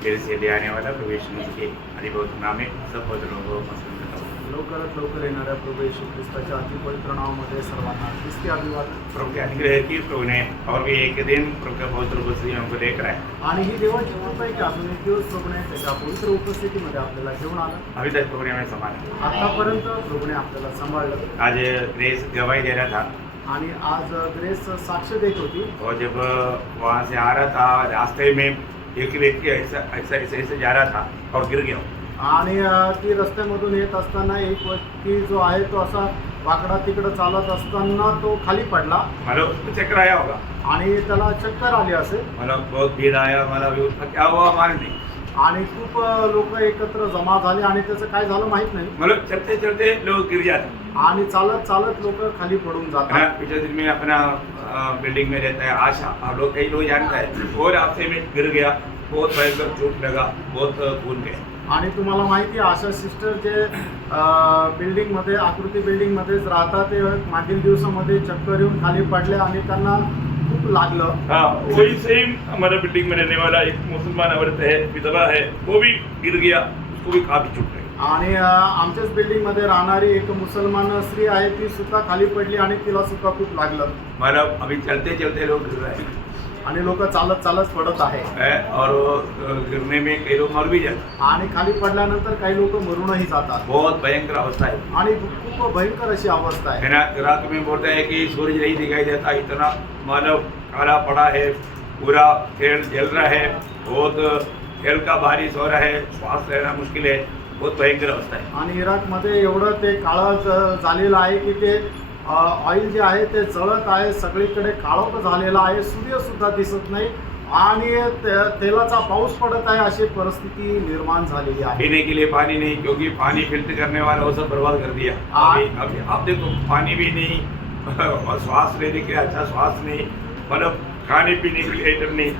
मेरे से ले आने वाला प्रवेश कीजिए। आदि बहुत नामे सब पवित्र लोगों को लवकरात लवकर येणाऱ्या प्रभू येशू ख्रिस्ताच्या अतिपवित्र नावामध्ये सर्वांना ख्रिस्ती अभिवादन. प्रभु के अनुग्रह की प्रभु ने और भी एक दिन प्रभु का पवित्र उपस्थिति हमको लेकर आए। आणि ही देवाची कृपा आहे की अजून एक दिवस प्रभूने त्याच्या पवित्र उपस्थितीमध्ये आपल्याला घेऊन आला. अभी तक प्रभु ने हमें संभाला। आतापर्यंत प्रभूने आपल्याला सांभाळलं. आज ग्रेस गवाही दे रहा था आणि आज ग्रेस साक्ष देत होती. और जब वहाँ से आ रहा था रास्ते में एक व्यक्ति ऐसे जा रहा था और गिर गया। आणि ती रस्त्यामधून येत असताना एक व्यक्ती जो आहे तो असा वाकडा तिकडं चालत असताना तो खाली पडला मतलब उसको चक्कर आया होगा आणि त्याला चक्कर आली असेल. मतलब बहुत भीड़ आया, मतलब उसका क्या हुआ मालूम नहीं। आणि खूप लोक एकत्र जमा झाले आणि त्याचं काय झालं माहित नाही. मतलब चलते चलते लोग गिर जाते आणि चालत चालत लोक खाली पडून जातात. पिछले दिन में अपना बिल्डिंग में रहता है आशा, आप लोग कई लोग जानता है, और रास्ते में गिर गया, बहुत भयंकर चोट लगा, बहुत खून गया. आणि तुम्हाला माहिती आहे आशा सिस्टर जे बिल्डिंगमध्ये आकृती बिल्डिंगमध्येच राहतात ते मागील दिवसामध्ये चक्कर येऊन खाली पडले आणि त्यांना खूप लागलं. हाँ, वही सेम हमारा बिल्डिंग में रहने वाला एक मुसलमान औरत है, विधवा है, वो भी गिर गया, उसको भी काफी चोट लगी. आणि आमच्याच बिल्डिंगमध्ये राहणारी एक मुसलमान स्त्री आहे ती सुद्धा खाली पडली आणि तिला सुद्धा खूप लागलं. मतलब अभी चलते चलते लोग गिर रहे हैं आणि लोक चालत चालत पडत आहे. और गिरने में कई लोग मर भी जाते. आणि खाली पडल्यानंतर काही लोक मरूनही जातात. बहुत भयंकर अवस्था है. आणि खूप भयंकर अशी अवस्था आहे. है ना. रात में बोलते हैं कि सूरज नहीं दिखाई देता, इतना मानव काला पड़ा है, पूरा तेल जल रहा है, बहुत तेल का बारिश हो रहा है, श्वास लेना मुश्किल है, बहुत भयंकर अवस्था है. आणि इराकमध्ये एवढं ते काळं झालेलं आहे की ते ऑइल जे आहे ते जळत आहे, सगळीकडे काळोख झालेलं आहे, सूर्य सुद्धा दिसत नाही आणि तेलाचा पाऊस पडत आहे, अशी परिस्थिती निर्माण झालेली आहे. पीने के लिए पानी नहीं, क्योंकि पानी फिल्टर करने वाला वो सब बर्बाद कर दिया. अभी आप देखो पानी भी नहीं, और श्वास लेने के लिए अच्छा श्वास नहीं, मतलब खाने पीने के लिए आइटम नहीं,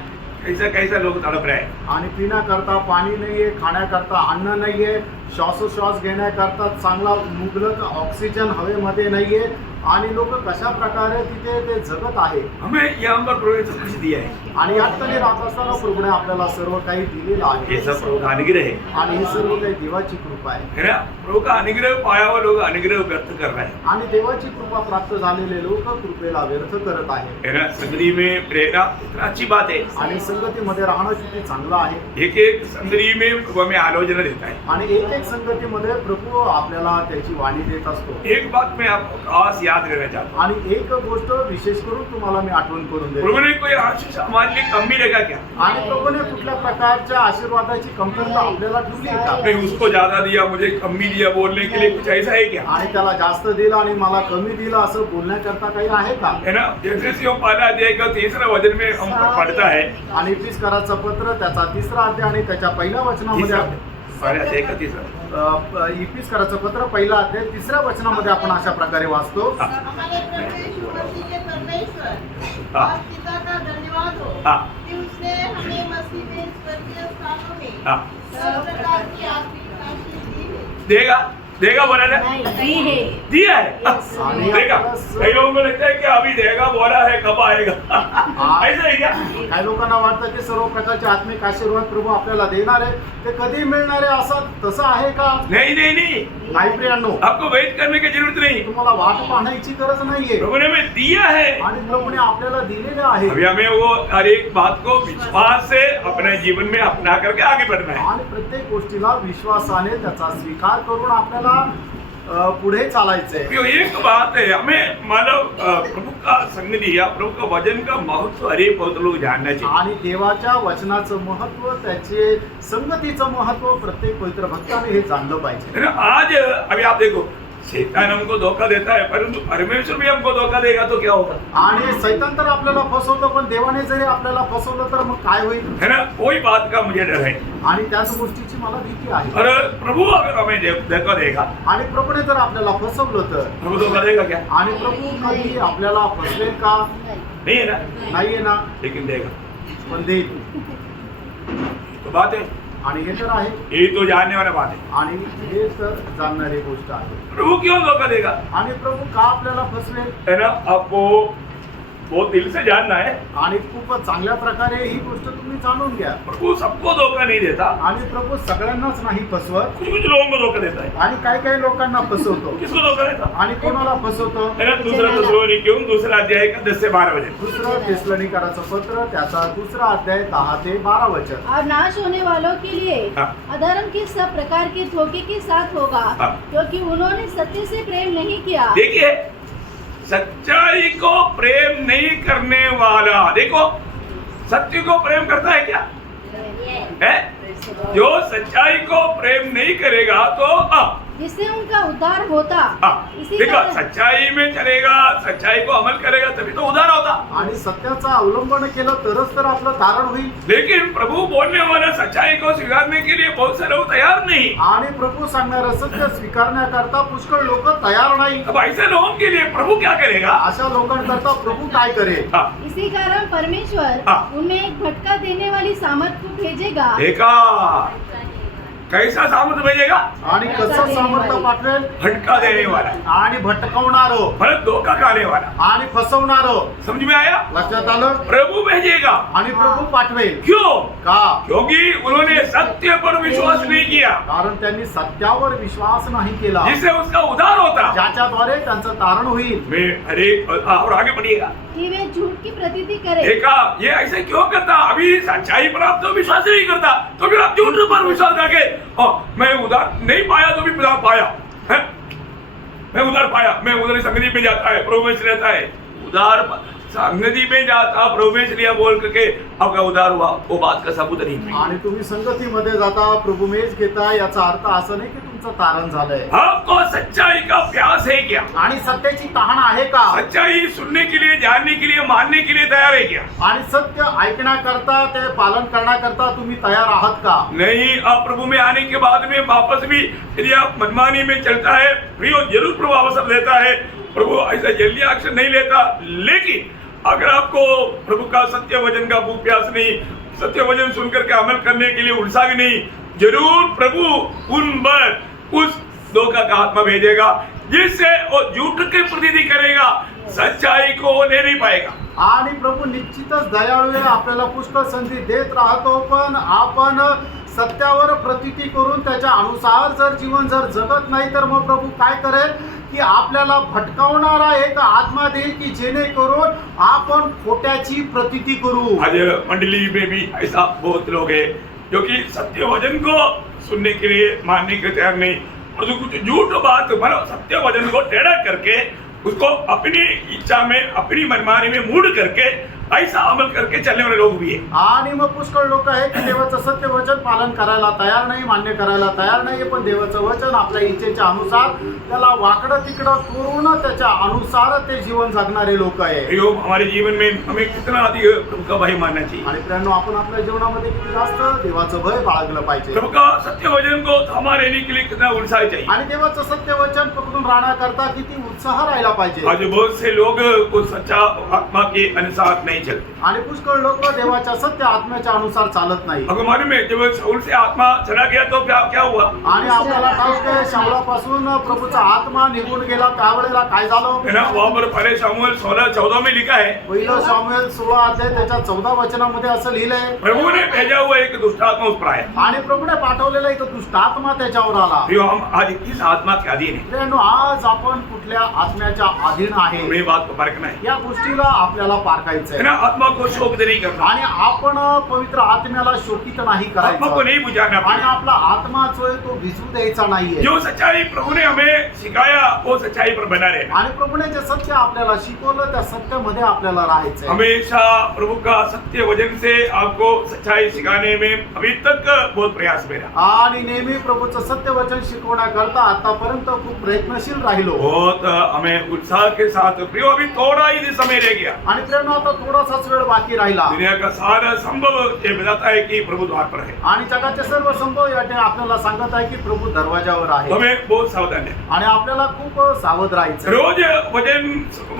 कैसा कैसा लोग तड़प रहे हैं. आणि पिण्याकरता पाणी नाहीये, खाण्याकरता अन्न नाहीये, श्वासोश्वास घेण्याकरता चांगला मुबलक ऑक्सिजन हवेमध्ये नाहीये आणि लोक कशा प्रकारे तिथे ते जगत आहे. हमें यहाँ पर प्रभु सब कुछ दिया है. आणि या ठिकाणी राहत असताना प्रभूने आपल्याला सर्व काही दिलेलं आहे. ये सब प्रभु का अनुग्रह है. आणि हे सर्व काही देवाची कृपा आहे. है ना. प्रभु का अनुग्रह पाया हुआ लोग अनुग्रह व्यक्त कर रहे हैं. आणि देवाची कृपा प्राप्त झालेले लोक कृपेला व्यर्थ करत आहेत. है ना. संगति में प्रेरणा इतना अच्छी बात है. आणि संगतीमध्ये राहणं किती चांगलं आहे. एक एक संगति में प्रभु हमें आलोचना देता है. आणि एक एक संगतीमध्ये प्रभू आपल्याला त्याची वाणी देत असतो. एक बात मैं आपको खास याद करना चाहता हूँ. आणि एक गोष्ट विशेष करून तुम्हाला मी आठवण करून देतो. प्रभु ने कोई आशीष हमारे लिए कम भी रखा क्या? आणि प्रभूने कुठल्या प्रकारच्या आशीर्वादाची कमतरता आपल्याला ठेवली आहे का? नहीं, उसको ज्यादा दिया मुझे कम भी दिया बोलने के लिए कुछ ऐसा है क्या? आणि त्याला जास्त दिलं आणि मला कमी दिलं असं बोलण्याकरता काही आहे का? है ना. जैसे वो पहला अध्याय का तीसरा वचन में हम पढ़ता है. आणि इफिसकराचं पत्र त्याचा 3रा अध्याय आणि त्याच्या पहिल्या वचनामध्ये पहला अध्याय का तीसरा. इफिसकराचं पत्र पहिला अध्याय 3ऱ्या वचनामध्ये आपण अशा प्रकारे वाचतो. हमारे प्रभु यीशु मसीह के परमेश्वर हाँ. और पिता का धन्यवाद हो हाँ. कि उसने हमें मसीह में स्वर्गीय स्थानों में हाँ. सब प्रकार की आत्मिक आशीष दी है. देगा देगा बोला ना. दिया है. आणि देगा. कई लोगों को लगता है कि अभी देगा बोला है, कब आएगा. ऐसा है क्या? काही लोकांना वाटतं की सर्व प्रकारचे आत्मिक आशीर्वाद प्रभू आपल्याला देणार आहे, ते कधी मिळणार आहे असं तसं आहे का? नहीं नहीं नहीं. नाही प्रियांनो, आपको वेट करने की जरूरत नहीं. तुम्हाला वाट पाहण्याची गरज नाहीये. प्रभु ने हमें दिया है. आणि प्रभूने आपल्याला दिलेले आहे. अभी हमें वो हर एक बात को विश्वास से अपने जीवन में अपना करके आगे बढ़ना है. आणि प्रत्येक गोष्टीला विश्वासाने त्याचा स्वीकार करून आपल्याला पुढे चालायचंय. क्यों एक बात है, हमें मानव प्रभु का संगति या प्रभु का वचन का महत्व हर एक बहुत लोग जानना चाहिए. आणि देवाच्या वचनाचं महत्व, त्याचे संगतीचं महत्व प्रत्येक पवित्र भक्ताने हे जाणलं पाहिजे. है ना. आज अभी आप देखो, शैतान हमको धोखा देता है, परंतु परमेश्वर भी हमको धोखा देगा तो क्या होगा? आणि सैतान तर आपल्याला फसवतो, पण देवाने जरी आपल्याला फसवलं तर मग काय होईल? है ना. कोई बात का मुझे डर है. आणि त्याच गोष्टीची मला भीती आहे. और प्रभु अगर हमें धोखा देगा, आणि प्रभूने जर आपल्याला फसवलं तर, प्रभु धोखा देगा क्या? आणि प्रभू कधी आपल्याला फसवेल का? नहीं है ना. नाहीये ना, लेकिन देगा. पण देईल. तो बात है. आणि हे तर आहे. ये तो जानने वाला बात है. आणि हे तर जाणणारी गोष्ट आहे. प्रभु क्यों धोखा देगा? आणि प्रभू का आपल्याला फसवेल? है ना. आपको बहुत दिल से जानना है। आणि खूप चांगल्या प्रकारे ही गोष्ट तुम्ही जाणून घ्या. प्रभु सबको धोखा नहीं देता, आणि प्रभू सगळ्यांनाच नाही फसवत, कुछ कुछ लोगों को धोखा देता है। आणि काही काही लोकांना फसवतो. किसको धोखा देता? आणि कोणाला फसवतो? दूसरा थिस्सलुनीकियों दूसरा अध्याय का 10 से 12 वचन। दुसरं थिस्सलुनीकराचं पत्र त्याचा 2 अध्याय 10 ते 12 वचन. और नाश होने वालों के लिए हाँ। अधर्म के सब प्रकार के धोखे के साथ होगा, हाँ। क्योंकि उन्होंने सत्य से प्रेम नहीं किया। देखिए, सच्चाई को प्रेम नहीं करने वाला, देखो सत्य को प्रेम करता है क्या है? जो सच्चाई को प्रेम नहीं करेगा तो जिससे उनका उद्धार होता। इसी देखो, कारण सच्चाई में चलेगा, सच्चाई को अमल करेगा तभी तो उद्धार होता। आणि सत्याचं अवलंबन केलं तरच तर आपलं तारण होईल. लेकिन प्रभु बोलने वाला सच्चाई को स्वीकारने के लिए बहुत से लोग तैयार नहीं। आणि प्रभू सांगणारं सत्य स्वीकारण्याकरता पुष्कळ लोक तयार नाही. अब ऐसे लोगों के लिए प्रभु क्या करेगा? अशा लोकांकरता प्रभू काय करेल? इसी कारण परमेश्वर हाँ। उनमें एक भटका देने वाली सामर्थ को भेजेगा। देखा, कैसा सामर्थ भेजेगा? आणि कसं सामर्थ्य पाठवेल? भटका देने वाला, आणि भटकवणारो, मतलब धोखा खाने वाला। आणि फसवणारो. समझ में आया? लक्षात आलं? प्रभु भेजेगा। आणि प्रभू पाठवेल. क्यों? का? क्योंकि उन्होंने सत्य पर विश्वास नहीं किया, कारण त्यांनी सत्यावर विश्वास नाही केला, जिससे उसका उद्धार होता। ज्याच्याद्वारे त्यांचं तारण होईल. मैं अरे और आगे बढ़िएगा। कि वे झूठ की प्रतीति करे। देखा, ये ऐसे क्यों करता? अभी सच्चाई पर आप तो विश्वास नहीं करता, तो फिर आप झूठ पर विश्वास करके मैं उधार नहीं पाया तो भी उधार पाया है? मैं उधार पाया, मैं उधर संगति में जाता है, प्रवेश रहता है, उधार संगति में जाता, प्रवेश लिया बोल करके आपका उधार हुआ, वो बात का सबूत नहीं। आणि तुम्ही संगतीमध्ये जाता, प्रभू मेज घेता, याचा अर्थ असं नाही की तुमचं तारण झालंय. आपको सच्चाई का प्यास है क्या? आणि सत्याची तहान आहे का? सच्चाई सुनने के लिए, जानने के लिए, मानने के लिए तैयार है क्या? आणि सत्य ऐकण्याकरता, ते पालन करण्याकरता तुम्ही तयार आहात का? नहीं, आप प्रभु में आने के बाद में वापस भी यदि आप मनमानी में चलता है, प्रियो जरूर प्रभु अवसर देता है, प्रभु ऐसा जल्दी एक्शन नहीं लेता। लेकिन अगर आपको प्रभु का सत्य वचन का भूख प्यास नहीं, सत्य वचन सुनकर के अमल करने के लिए उत्साह भी नहीं, जरूर प्रभु उन पर उस धोखा का आत्मा भेजेगा, जिससे वो झूठ की प्रतीति करेगा, सच्चाई को वो ले नहीं पाएगा। आणि प्रभू निश्चितच दयाळू आहे, आपल्याला पुष्कळ संधी देत राहतो, पण आपण सत्यावर प्रतीती करून त्याच्या अनुसार जर जीवन जर जगत नाही, तर मग प्रभू काय करेल की आपल्याला भटकावणारा एक आत्मा देईल की जेणेकरून आपण खोट्याची प्रतीती करू. आज मंडली में भी ऐसा बहुत लोग हैं जो कि सत्य वचन को सुनने के लिए, मानने के तैयार नहीं, और जो कुछ झूठ बात मतलब सत्य वचन को टेढ़ा करके उसको अपनी इच्छा में, अपनी मनमानी में मूड करके ऐसा अमल करके चलने वाले लोग भी हैं। आणि मग पुष्कळ लोक आहेत की देवाचं सत्य वचन पालन करायला तयार नाही, मान्य करायला तयार नाही, पण देवाचं वचन आपल्या इच्छेच्या अनुसार त्याला वाकडं तिकडं करून त्याच्या अनुसार ते जीवन जगणारे लोक आहे. प्रियो, हमारे जीवन में हमें कितना अधिक प्रभु का भय मानना चाहिए। आणि प्रियांनो, आपण आपल्या जीवनामध्ये किती जास्त देवाचं भय बाळगलं पाहिजे. प्रभु का सत्य वचन को थामा रहने के लिए कितना उत्साह चाहिए। आणि देवाचं सत्य वचन पकडून राहण्याकरता किती उत्साह राहिला पाहिजे. आज बहुत से लोग उस सच्चा आत्मा के अनुसार नहीं चलते। आणि पुष्कळ लोक देवाच्या सत्य आत्म्याच्या अनुसार चालत नाही. अगर मालूम में जब शाऊल से आत्मा चला गया तो क्या हुआ? आणि आपल्याला ठाऊक आहे, शाऊलापासून प्रभूचा आत्मा निघून गेला, त्यावेळेला काय झालं? है ना, वहाँ पर पहले शमूएल 16-14 में लिखा है, पहिलं शमूएल 16 अध्याय त्याच्या 14 वचनामध्ये असं लिहिलंय, प्रभु ने भेजा हुआ एक दुष्ट आत्मा उस पर आया। आणि प्रभूने पाठवलेला एक दुष्ट आत्मा त्याच्यावर आला. प्रियो, हम आज किस आत्मा के अधीन है? प्रियांनो, आज आपण कुठल्या आत्म्याच्या अधीन आहे, हमें बात को परखना है। या गोष्टीला आपल्याला पारखायचं है आहे. ना, आत्मा को शोक नहीं करना, आणि आपण पवित्र आत्म्याला शोकित नाही आत्मा को करायचं, नहीं बुझाना। आणि आपला आत्मा जो आहे तो भिजू द्यायचा नाहीये. जो सच्चाई प्रभु ने हमें सिखाया वो सच्चाई पर बना रहना। आणि प्रभूने जे सत्य आपल्याला शिकवलं त्या सत्यामध्ये आपल्याला राहायचंय. हमेशा प्रभु का सत्य वचन से आपको सच्चाई सिखाने में अभी तक बहुत प्रयास मेरा, आणि नेहमी प्रभूचं सत्य वचन शिकवण्याकरता आतापर्यंत खूप प्रयत्नशील राहिलो. बहुत हमें उत्साह के साथ। प्रियो, अभी थोड़ा ही समय रह गया। आणि प्रेरणा आता थोडासाच वेळ बाकी राहिला. दुनिया का सारा संभव ये बताता है कि प्रभु द्वार पर है। आणि जगाचे सर्व संभव या ठिकाणी आपल्याला सांगत आहे की प्रभू दरवाजावर आहे. हमें बहुत सावधान है। आणि आपल्याला खूप सावध राहायचं. रोज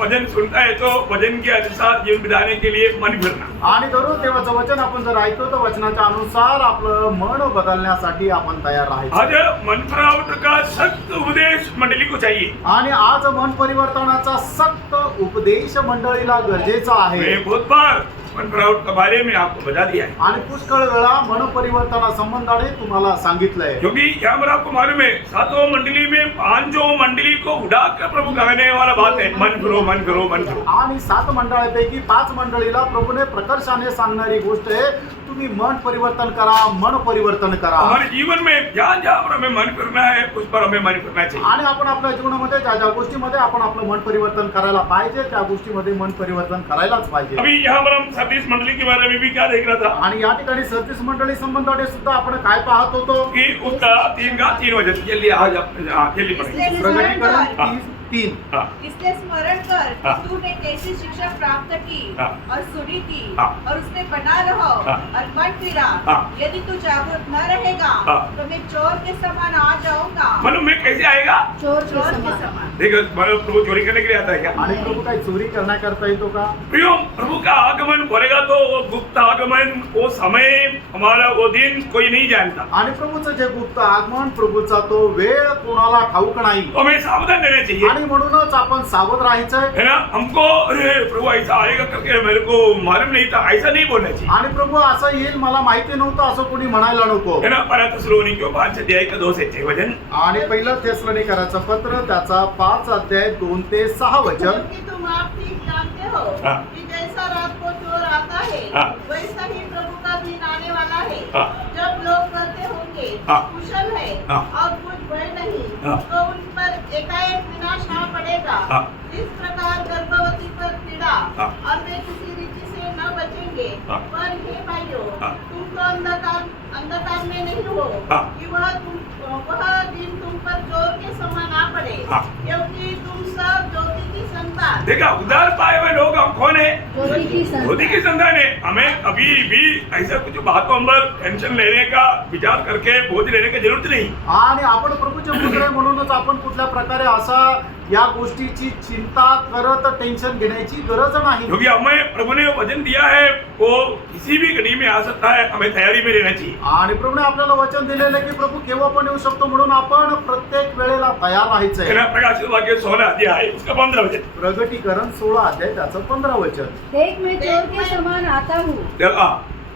वचन सुनता है तो वचन के अनुसार जीवन बिताने के लिए मन फिरना। आणि दररोज देवाचं वचन आपण जर ऐकतो तर वचनाच्या अनुसार आपलं मन बदलण्यासाठी आपण तयार राहायचं. आज मन फिरावट का सख्त उपदेश मंडली को चाहिए। आणि आज मन परिवर्तनाचा सक्त उपदेश मंडळीला गरजेचा आहे. मैं बहुत बार मन परिवर्तन के बारे में आपको बता दिया है, आणि पुष्कळ वेळा मन परिवर्तना संबंधाने तुम्हाला सांगितलंय. क्योंकि यहाँ पर आपको मालूम है सातों मंडली में पांचों मंडली को उड़ा कर प्रभु कहने वाला बात है, मन करो मन करो मन करो। आणि 7 मंडळापैकी 5 मंडळीला प्रभूने प्रकर्षाने सांगणारी गोष्ट आहे, तुम्ही मन परिवर्तन करा, मन परिवर्तन करा. हमारे जीवन में जहाँ जहाँ पर हमें मन करना है उस पर हमें मन करना चाहिए। आणि आपण आपल्या जीवनामध्ये ज्या ज्या गोष्टीमध्ये आपण आपलं मन परिवर्तन करायला पाहिजे त्या गोष्टीमध्ये मन परिवर्तन करायलाच पाहिजे. अभी यहाँ पर हम 37 मंडली के बारे में भी क्या देख रहा था आणि या ठिकाणी 36 मंडळी संबंधाने सुद्धा आपण काय पाहत होतो कि उसका 3 का 3 वजह जल्दी आज जल्दी पढ़ेंगे। इसलिए प्रगटीकरण हाँ। 3. हाँ, इसलिए स्मरण कर हाँ। तूने कैसी शिक्षा प्राप्त की हाँ। और सुनी थी हाँ। और उसमें बना रहो हाँ। और मन फिरा। हाँ। यदि तू जागरूक न रहेगा हाँ। तो मैं चोर के समान आ जाऊंगा। मालूम मैं कैसे आएगा? चोर के चोर के समान. समान। देखो प्रभु चोरी करने के लिए आता है क्या? आणि प्रभू काही चोरी करण्याकरता येतो का? प्रियो प्रभु का आगमन बोलेगा तो वो गुप्त आगमन, वो समय हमारा वो दिन कोई नहीं जानता। आणि प्रभूचं जे गुप्त आगमन, प्रभूचा तो वेळ कोणाला ठाऊक नाही. तो हमें सावधान रहना चाहिए, आणि म्हणूनच आपण सावध राहायचंय. है ना। हमको अरे प्रभु ऐसा आएगा करके मेरे को मालूम नहीं था, ऐसा नहीं बोलना चाहिए, आणि प्रभू असं येईल मला माहिती नव्हतं असं कोणी म्हणायला नको. है ना। पहला थिस्सलुनीकियों 5 अध्याय का 2 से 6 वचन। आणि पहिलं थिस्सलुनीकराचं पत्र त्याचा 5 अध्याय 2 ते 6 वचन. क्योंकि तुम आप ठीक जानते हो हाँ। कि जैसा रात को चोर आता है हाँ। वैसा ही प्रभु का दिन आने वाला है। हाँ। जब लोग कहते होंगे हाँ। कुशल है हाँ। और कुछ भय नहीं हाँ। तो उन पर एकाएक विनाश आ पड़ेगा। हाँ। इस प्रकार गर्भवती पर पीड़ा हाँ। और वे किसी रीति से न बचेंगे। हाँ। पर हे भाइयों हाँ। तुम तो अंधकार में नहीं हो हाँ। कि वह दिन तुम पर चोर के समान आ पड़े। हाँ। क्योंकि तुम सब ज्योति की संतान। देखा उद्धार पाए हुए लोग हम कौन है? ज्योति की ज्योति संतान. की संतान है। हमें कभी भी ऐसा कुछ बातों पर टेंशन लेने का, विचार करके बोझ लेने की जरूरत नहीं। आणि आपण प्रभूचे पुत्र आहे म्हणूनच आपण कुठल्या प्रकारे असा या गोष्टीची चिंता करत टेन्शन घेण्याची गरज नाही. क्योंकि हमें प्रभु ने वचन दिया है वो किसी भी घड़ी में आ सकता है, हमें तैयारी में रहना चाहिए। आणि प्रभूने आपल्याला वचन दिलेलं आहे की प्रभू केव्हा पण येऊ शकतो म्हणून आपण प्रत्येक वेळेला तयार राहायचंय. तेरा प्रकाशित वाक्य 16 अध्याय उसका 15 वचन। प्रगटीकरण 16 अध्याय त्याचं 15 वचन. देख मैं चोर के समान आता हूँ. देखा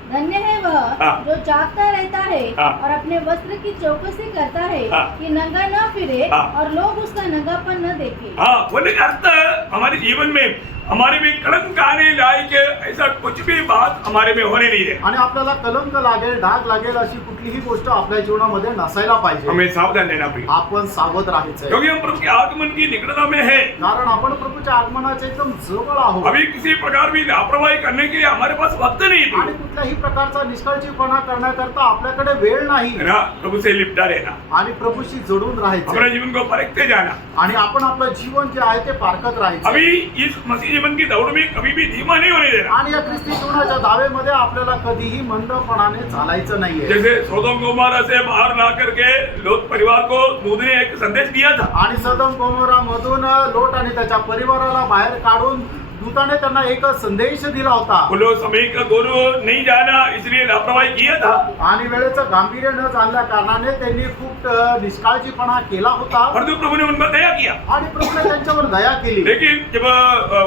धन्य है वह हाँ। जो जागता रहता है हाँ। और अपने वस्त्र की चौकसी करता है हाँ। कि नंगा न फिरे हाँ। और लोग उसका नंगापन न देखे. हाँ, बोलने का अर्थ हमारे जीवन में हमारे में कलंक आने लायक ऐसा कुछ भी बात हमारे में होने नहीं है। आणि आपल्याला कलंक लागेल, डाग लागेल अशी कुठलीही गोष्ट आपल्या जीवनामध्ये नसायला पाहिजे. हमें सावधान रहना पड़ेगा, आपण सावध राहायचंय. क्योंकि हम प्रभु के आगमन की निकटता में है। कारण आपण प्रभूच्या आगमनाच्या एकदम जवळ आहोत. अभी किसी प्रकार की लापरवाही करने के लिए हमारे पास वक्त नहीं आणि है कुठल्याही प्रकारचा निष्काळजीपणा करण्याकरता आपल्याकडे वेळ नाही. ना। प्रभु से लिपटा रहना, आणि प्रभूशी जोडून राहायचं अपने जीवन को परखते जाना। आणि आपण आपलं जीवन जे आहे ते पारखत राहायचं. अभी इस मसीह जीवन की दौड़ में कभी भी धीमा नहीं होने देना। आणि या ख्रिस्ती जीवनाच्या दावेमध्ये आपल्याला कधीही मंदपणाने चालायचं नाहीये. जैसे सोदोम गोमोरा से बाहर ला करके लोट परिवार को दूध ने एक संदेश दिया था। आणि सदम गोमोरा मधून लोट आणि त्याच्या परिवाराला बाहेर काढून दूताने त्यांना एक संदेश दिला होता. वो लोग समय का गौरव नहीं जाना इसलिए लापरवाही किया था। आणि वेळेचं गांभीर्य न जाणल्या कारणाने त्यांनी खूप निष्काळजीपणा केला होता. और जो प्रभु ने उन पर दया किया। आणि प्रभूने त्यांच्यावर दया केली. लेकिन जब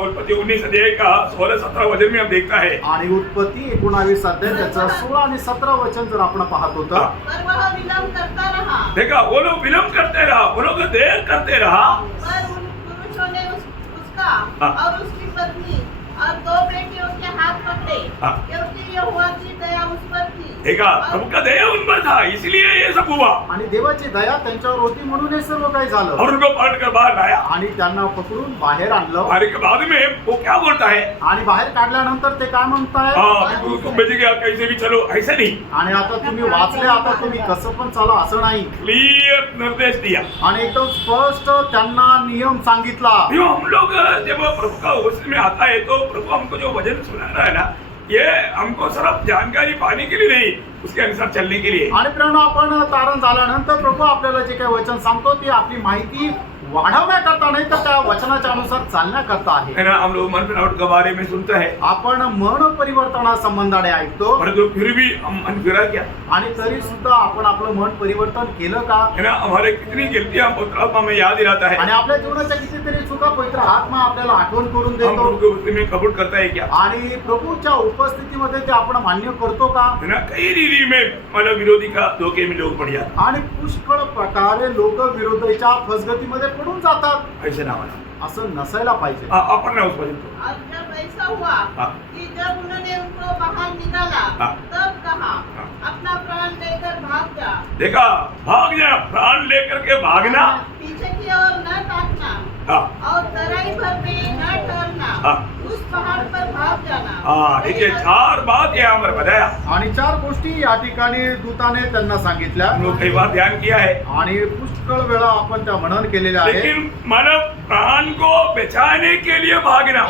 उत्पत्ति 19 अध्याय का 16-17 वचन में हम देखता है, आणि उत्पत्ती 19 अध्याय त्याचं 16 आणि 17 वचन जर आपण पाहत होतं, पर वह विलंब करता रहा। देखा वो लोग विलंब करते रहा, वो लोग देर करते रहा। पर उन पुरुषों ने उसका हाँ। और उसकी पत्नी और 2 बेटियों के हाथ पकड़े। हाँ। क्योंकि यहोवा की दया उस पर थी। देखा प्रभु का दया उन पर था, इसलिए ये सब हुआ। आणि देवाची दया त्यांच्यावर होती म्हणून हे सर्व काही झालं. और उनको पकड़ कर बाहर लाया। आणि त्यांना पकडून बाहेर आणलं. बाहर के बाद में वो क्या बोलता है? आणि बाहेर काढल्यानंतर ते काय म्हणताय? हाँ, तुम बेच गया कैसे भी चलो, ऐसा नहीं। आणि आता तुम्ही वाचले, आता तुम्ही कसं पण चला असं नाही. क्लियर निर्देश दिया। आणि एकदम स्पष्ट त्यांना नियम सांगितला. जो हम लोग जब प्रभु का उपस्थिति में आता है तो प्रभु हमको जो वचन सुना रहा है ना, ये हमको सिर्फ जानकारी पाने के लिए नहीं, उसके अनुसार चलने के लिए। आणि प्रेरणा आपण तारण झाल्यानंतर प्रभू आपल्याला जे काही वचन सांगतो ती आपली माहिती वाढवण्याकरता नाही तर त्या वचनाच्या अनुसार चालण्याकरता आहे. है ना, हम लोग मन बनावट के बारे में सुनते हैं, आपण मन परिवर्तनासंबंधाने ऐकतो परंतु फिर भी हम मन फिरा क्या? आणि तरी सुद्धा आपण आपलं मन परिवर्तन केलं का? है ना, हमारे कितनी गलतियां पवित्र आत्मा में याद दिलाता है, आणि आपल्या जीवनाच्या कितीतरी चुका पवित्र आत्मा आपल्याला आठवण करून हम देतो. प्रभु के उपस्थिति में कबूल करता है क्या? आणि प्रभूच्या उपस्थितीमध्ये ते आपण मान्य करतो का? है ना, कई रीति में मतलब विरोधी का धोखे में लोग पड़ जाते आणि पुष्कळ प्रकारे लोक विरोधाच्या फसगतीमध्ये पडून जातात. हैं। ऐसे ना होना, असं नसायला पाहिजे. अपन ना उस वजह और जब ऐसा हुआ हाँ। कि जब उन्होंने उनको बाहर निकाला, हाँ। तब कहा हाँ। अपना प्राण लेकर भाग जा, देखा, भाग जा, प्राण लेकर के भागना। पीछे की ओर न ताकना हाँ और तराई भर में न ठहरना, हाँ। उस पहाड़ पर भाग जाना. हाँ, देखिए 4 बात यहाँ पर बताया। आणि 4 गोष्टी या ठिकाणी दूताने त्यांना सांगितल्या. हम लोग कई बार ध्यान किया है, आणि पुष्कळ वेळा आपण त्या मनन केलेल्या आहे. लेकिन मानव प्राण को बचाने के लिए भागना,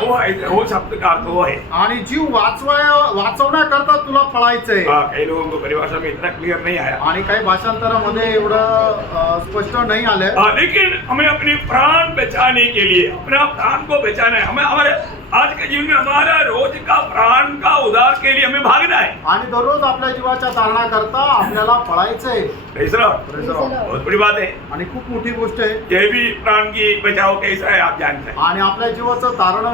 वो शब्द का अर्थ वो है। आणि जीव वाचवण्याकरता तुला पळायचंय. हाँ, कई लोगों को परिभाषा में इतना क्लियर नहीं आया। आणि काही भाषांतरामध्ये एवढं स्पष्ट नहीं आलं. हाँ, लेकिन हमें अपने प्राण बचाने के लिए अपना प्राण को बचाना है। हमें हमारे आज के जीवन में हमारा रोज का प्राण का उद्धार के लिए हमें भागना है। आणि दररोज आपल्या जीवाच्या तारणाकरता आपल्याला पळायचंय. तीसरा, Praise the Lord. बहुत बड़ी बात है, आणि खूप मोठी गोष्ट आहे. ये भी प्राण की बचाव कैसा है आप जानते हैं, आणि आपल्या जीवाचं तारण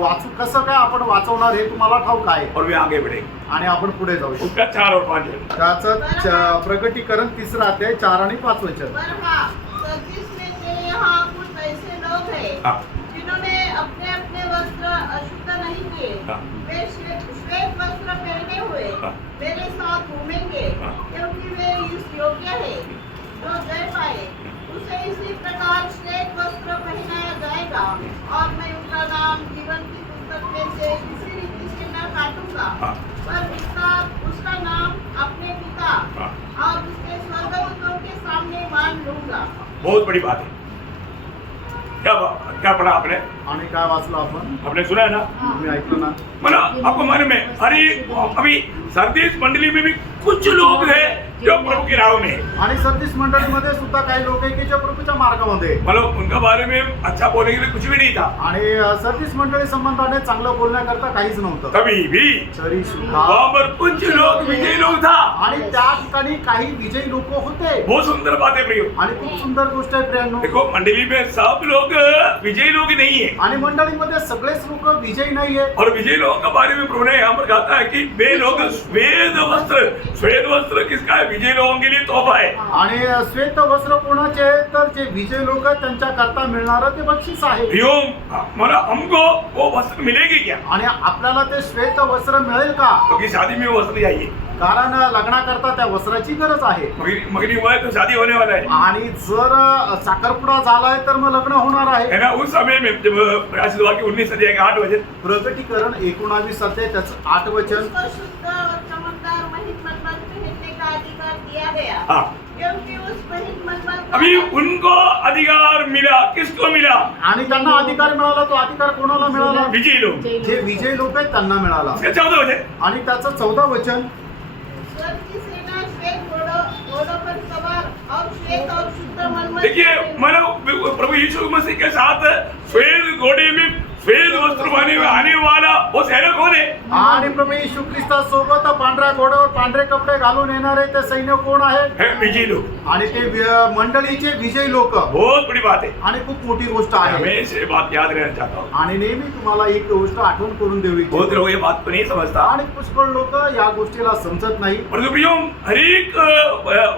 वाचू कसं काय आपण वाचवणार हे तुम्हाला ठाऊक आहे. और भी आगे बढ़ेंगे। आणि आपण पुढे जाऊ. उसका 4 और 5 है। त्याचं प्रगटीकरण 3 अध्याय 4 आणि 5 वचन. पर हाँ, सतीश में तेरे यहाँ कुछ ऐसे लोग हैं हाँ, जिन्होंने अपने अपने वस्त्र अशुद्ध नहीं किए, हाँ। वे श्वेत वस्त्र पहने हुए हाँ। मेरे साथ घूमेंगे, हाँ। क्योंकि वे इस योग्य है जो जय पाए उसे इसी प्रकार श्वेत वस्त्र पहनाया जाएगा, और मैं उनका नाम जीवन की पुस्तक में से किसी रीति से न काटूंगा, हाँ। पर उसका नाम अपने पिता हाँ। और उसके स्वर्गदूतों के सामने मान लूंगा. बहुत बड़ी बात है। क्या पढ़ा आपने? आणि काय वाचलं आपण? आपने सुना है ना? तुम्ही ऐकलं ना? मतलब आपको मन में अभी सरदेश मंडली में भी कुछ लोग हैं जो प्रभु की राह में है। आणि सरदीस मंडळीमध्ये सुद्धा काही लोक आहे की जे प्रभूच्या मार्गामध्ये. मतलब उनका बारे में अच्छा बोलने के लिए कुछ भी नहीं था, आणि सरदीस मंडळी संबंधाने चांगलं बोलण्याकरता काहीच नव्हतं. कभी भी तरी सुद्धा वहाँ पर कुछ लोग विजयी लोग था। आणि त्या ठिकाणी काही विजयी लोक होते. बहुत सुंदर बात है प्रियो। आणि खूप सुंदर गोष्ट आहे प्रियांनो. देखो, मंडली में सब लोग विजयी लोग नहीं है, आणि मंडळीमध्ये सगळेच लोक विजयी नाहीये. और विजयी लोगों के बारे में प्रभु ने यहाँ पर कहा है कि वे लोग श्वेत वस्त्र किसका है? विजयी लोगों के लिए तोहफा है। आणि श्वेत वस्त्र कोणाचे आहे? तर जे विजयी लोक आहेत त्यांच्या करता मिळणारं ते बक्षीस आहे. प्रियो, मतलब हमको वो वस्त्र मिलेगी क्या? आणि आपल्याला ते श्वेत वस्त्र मिळेल का? क्योंकि शादी में वो वस्त्र चाहिए, कारण लग्नाकरता त्या वस्त्राची गरज आहे. मगनी हुआ है तो शादी होने वाला है, आणि जर साखरपुडा झालाय तर मग लग्न होणार आहे. है ना। उस समय में जब प्रकाशित हुआ कि 19 अध्याय का 8 वचन, प्रगटीकरण 19 अध्याय त्याचं 8 वचन. उसको शुद्ध और चमकदार महिमतमल पहनने का अधिकार दिया गया, हाँ, क्योंकि उस महिमतमल का अभी उनको अधिकार मिला। किसको मिला? आणि त्यांना अधिकार मिळाला. तो अधिकार कोणाला मिळाला? विजयी लोग। जे विजयी लोक आहेत त्यांना मिळाला. इसका 14 वचन, आणि त्याचं 14 वचन. स्वर्ग की सेना श्वेत घोड़ों पर सवार और श्वेत और शुद्ध मलमल. देखिए, मानो प्रभु यीशु मसीह के साथ श्वेत घोड़े में श्वेत वस्त्र पहने हुए आने वाला वो सैन्य कौन है? आणि प्रभू येशू ख्रिस्तासोबत पांढऱ्या घोड्यावर पांढरे कपडे घालून येणारे ते सैन्य कोण आहे? है विजयी लोग। आणि ते मंडळीचे विजयी लोक. बहुत बड़ी बात है, आणि खूप मोठी गोष्ट आहे. हमें से बात याद रहना चाहता हूँ। आणि नेहमी तुम्हाला एक गोष्ट आठवण करून देवी. बहुत लोग ये बात को नहीं समझता, आणि पुष्कळ लोक या गोष्टीला समजत नाही. परंतु प्रियो, हर एक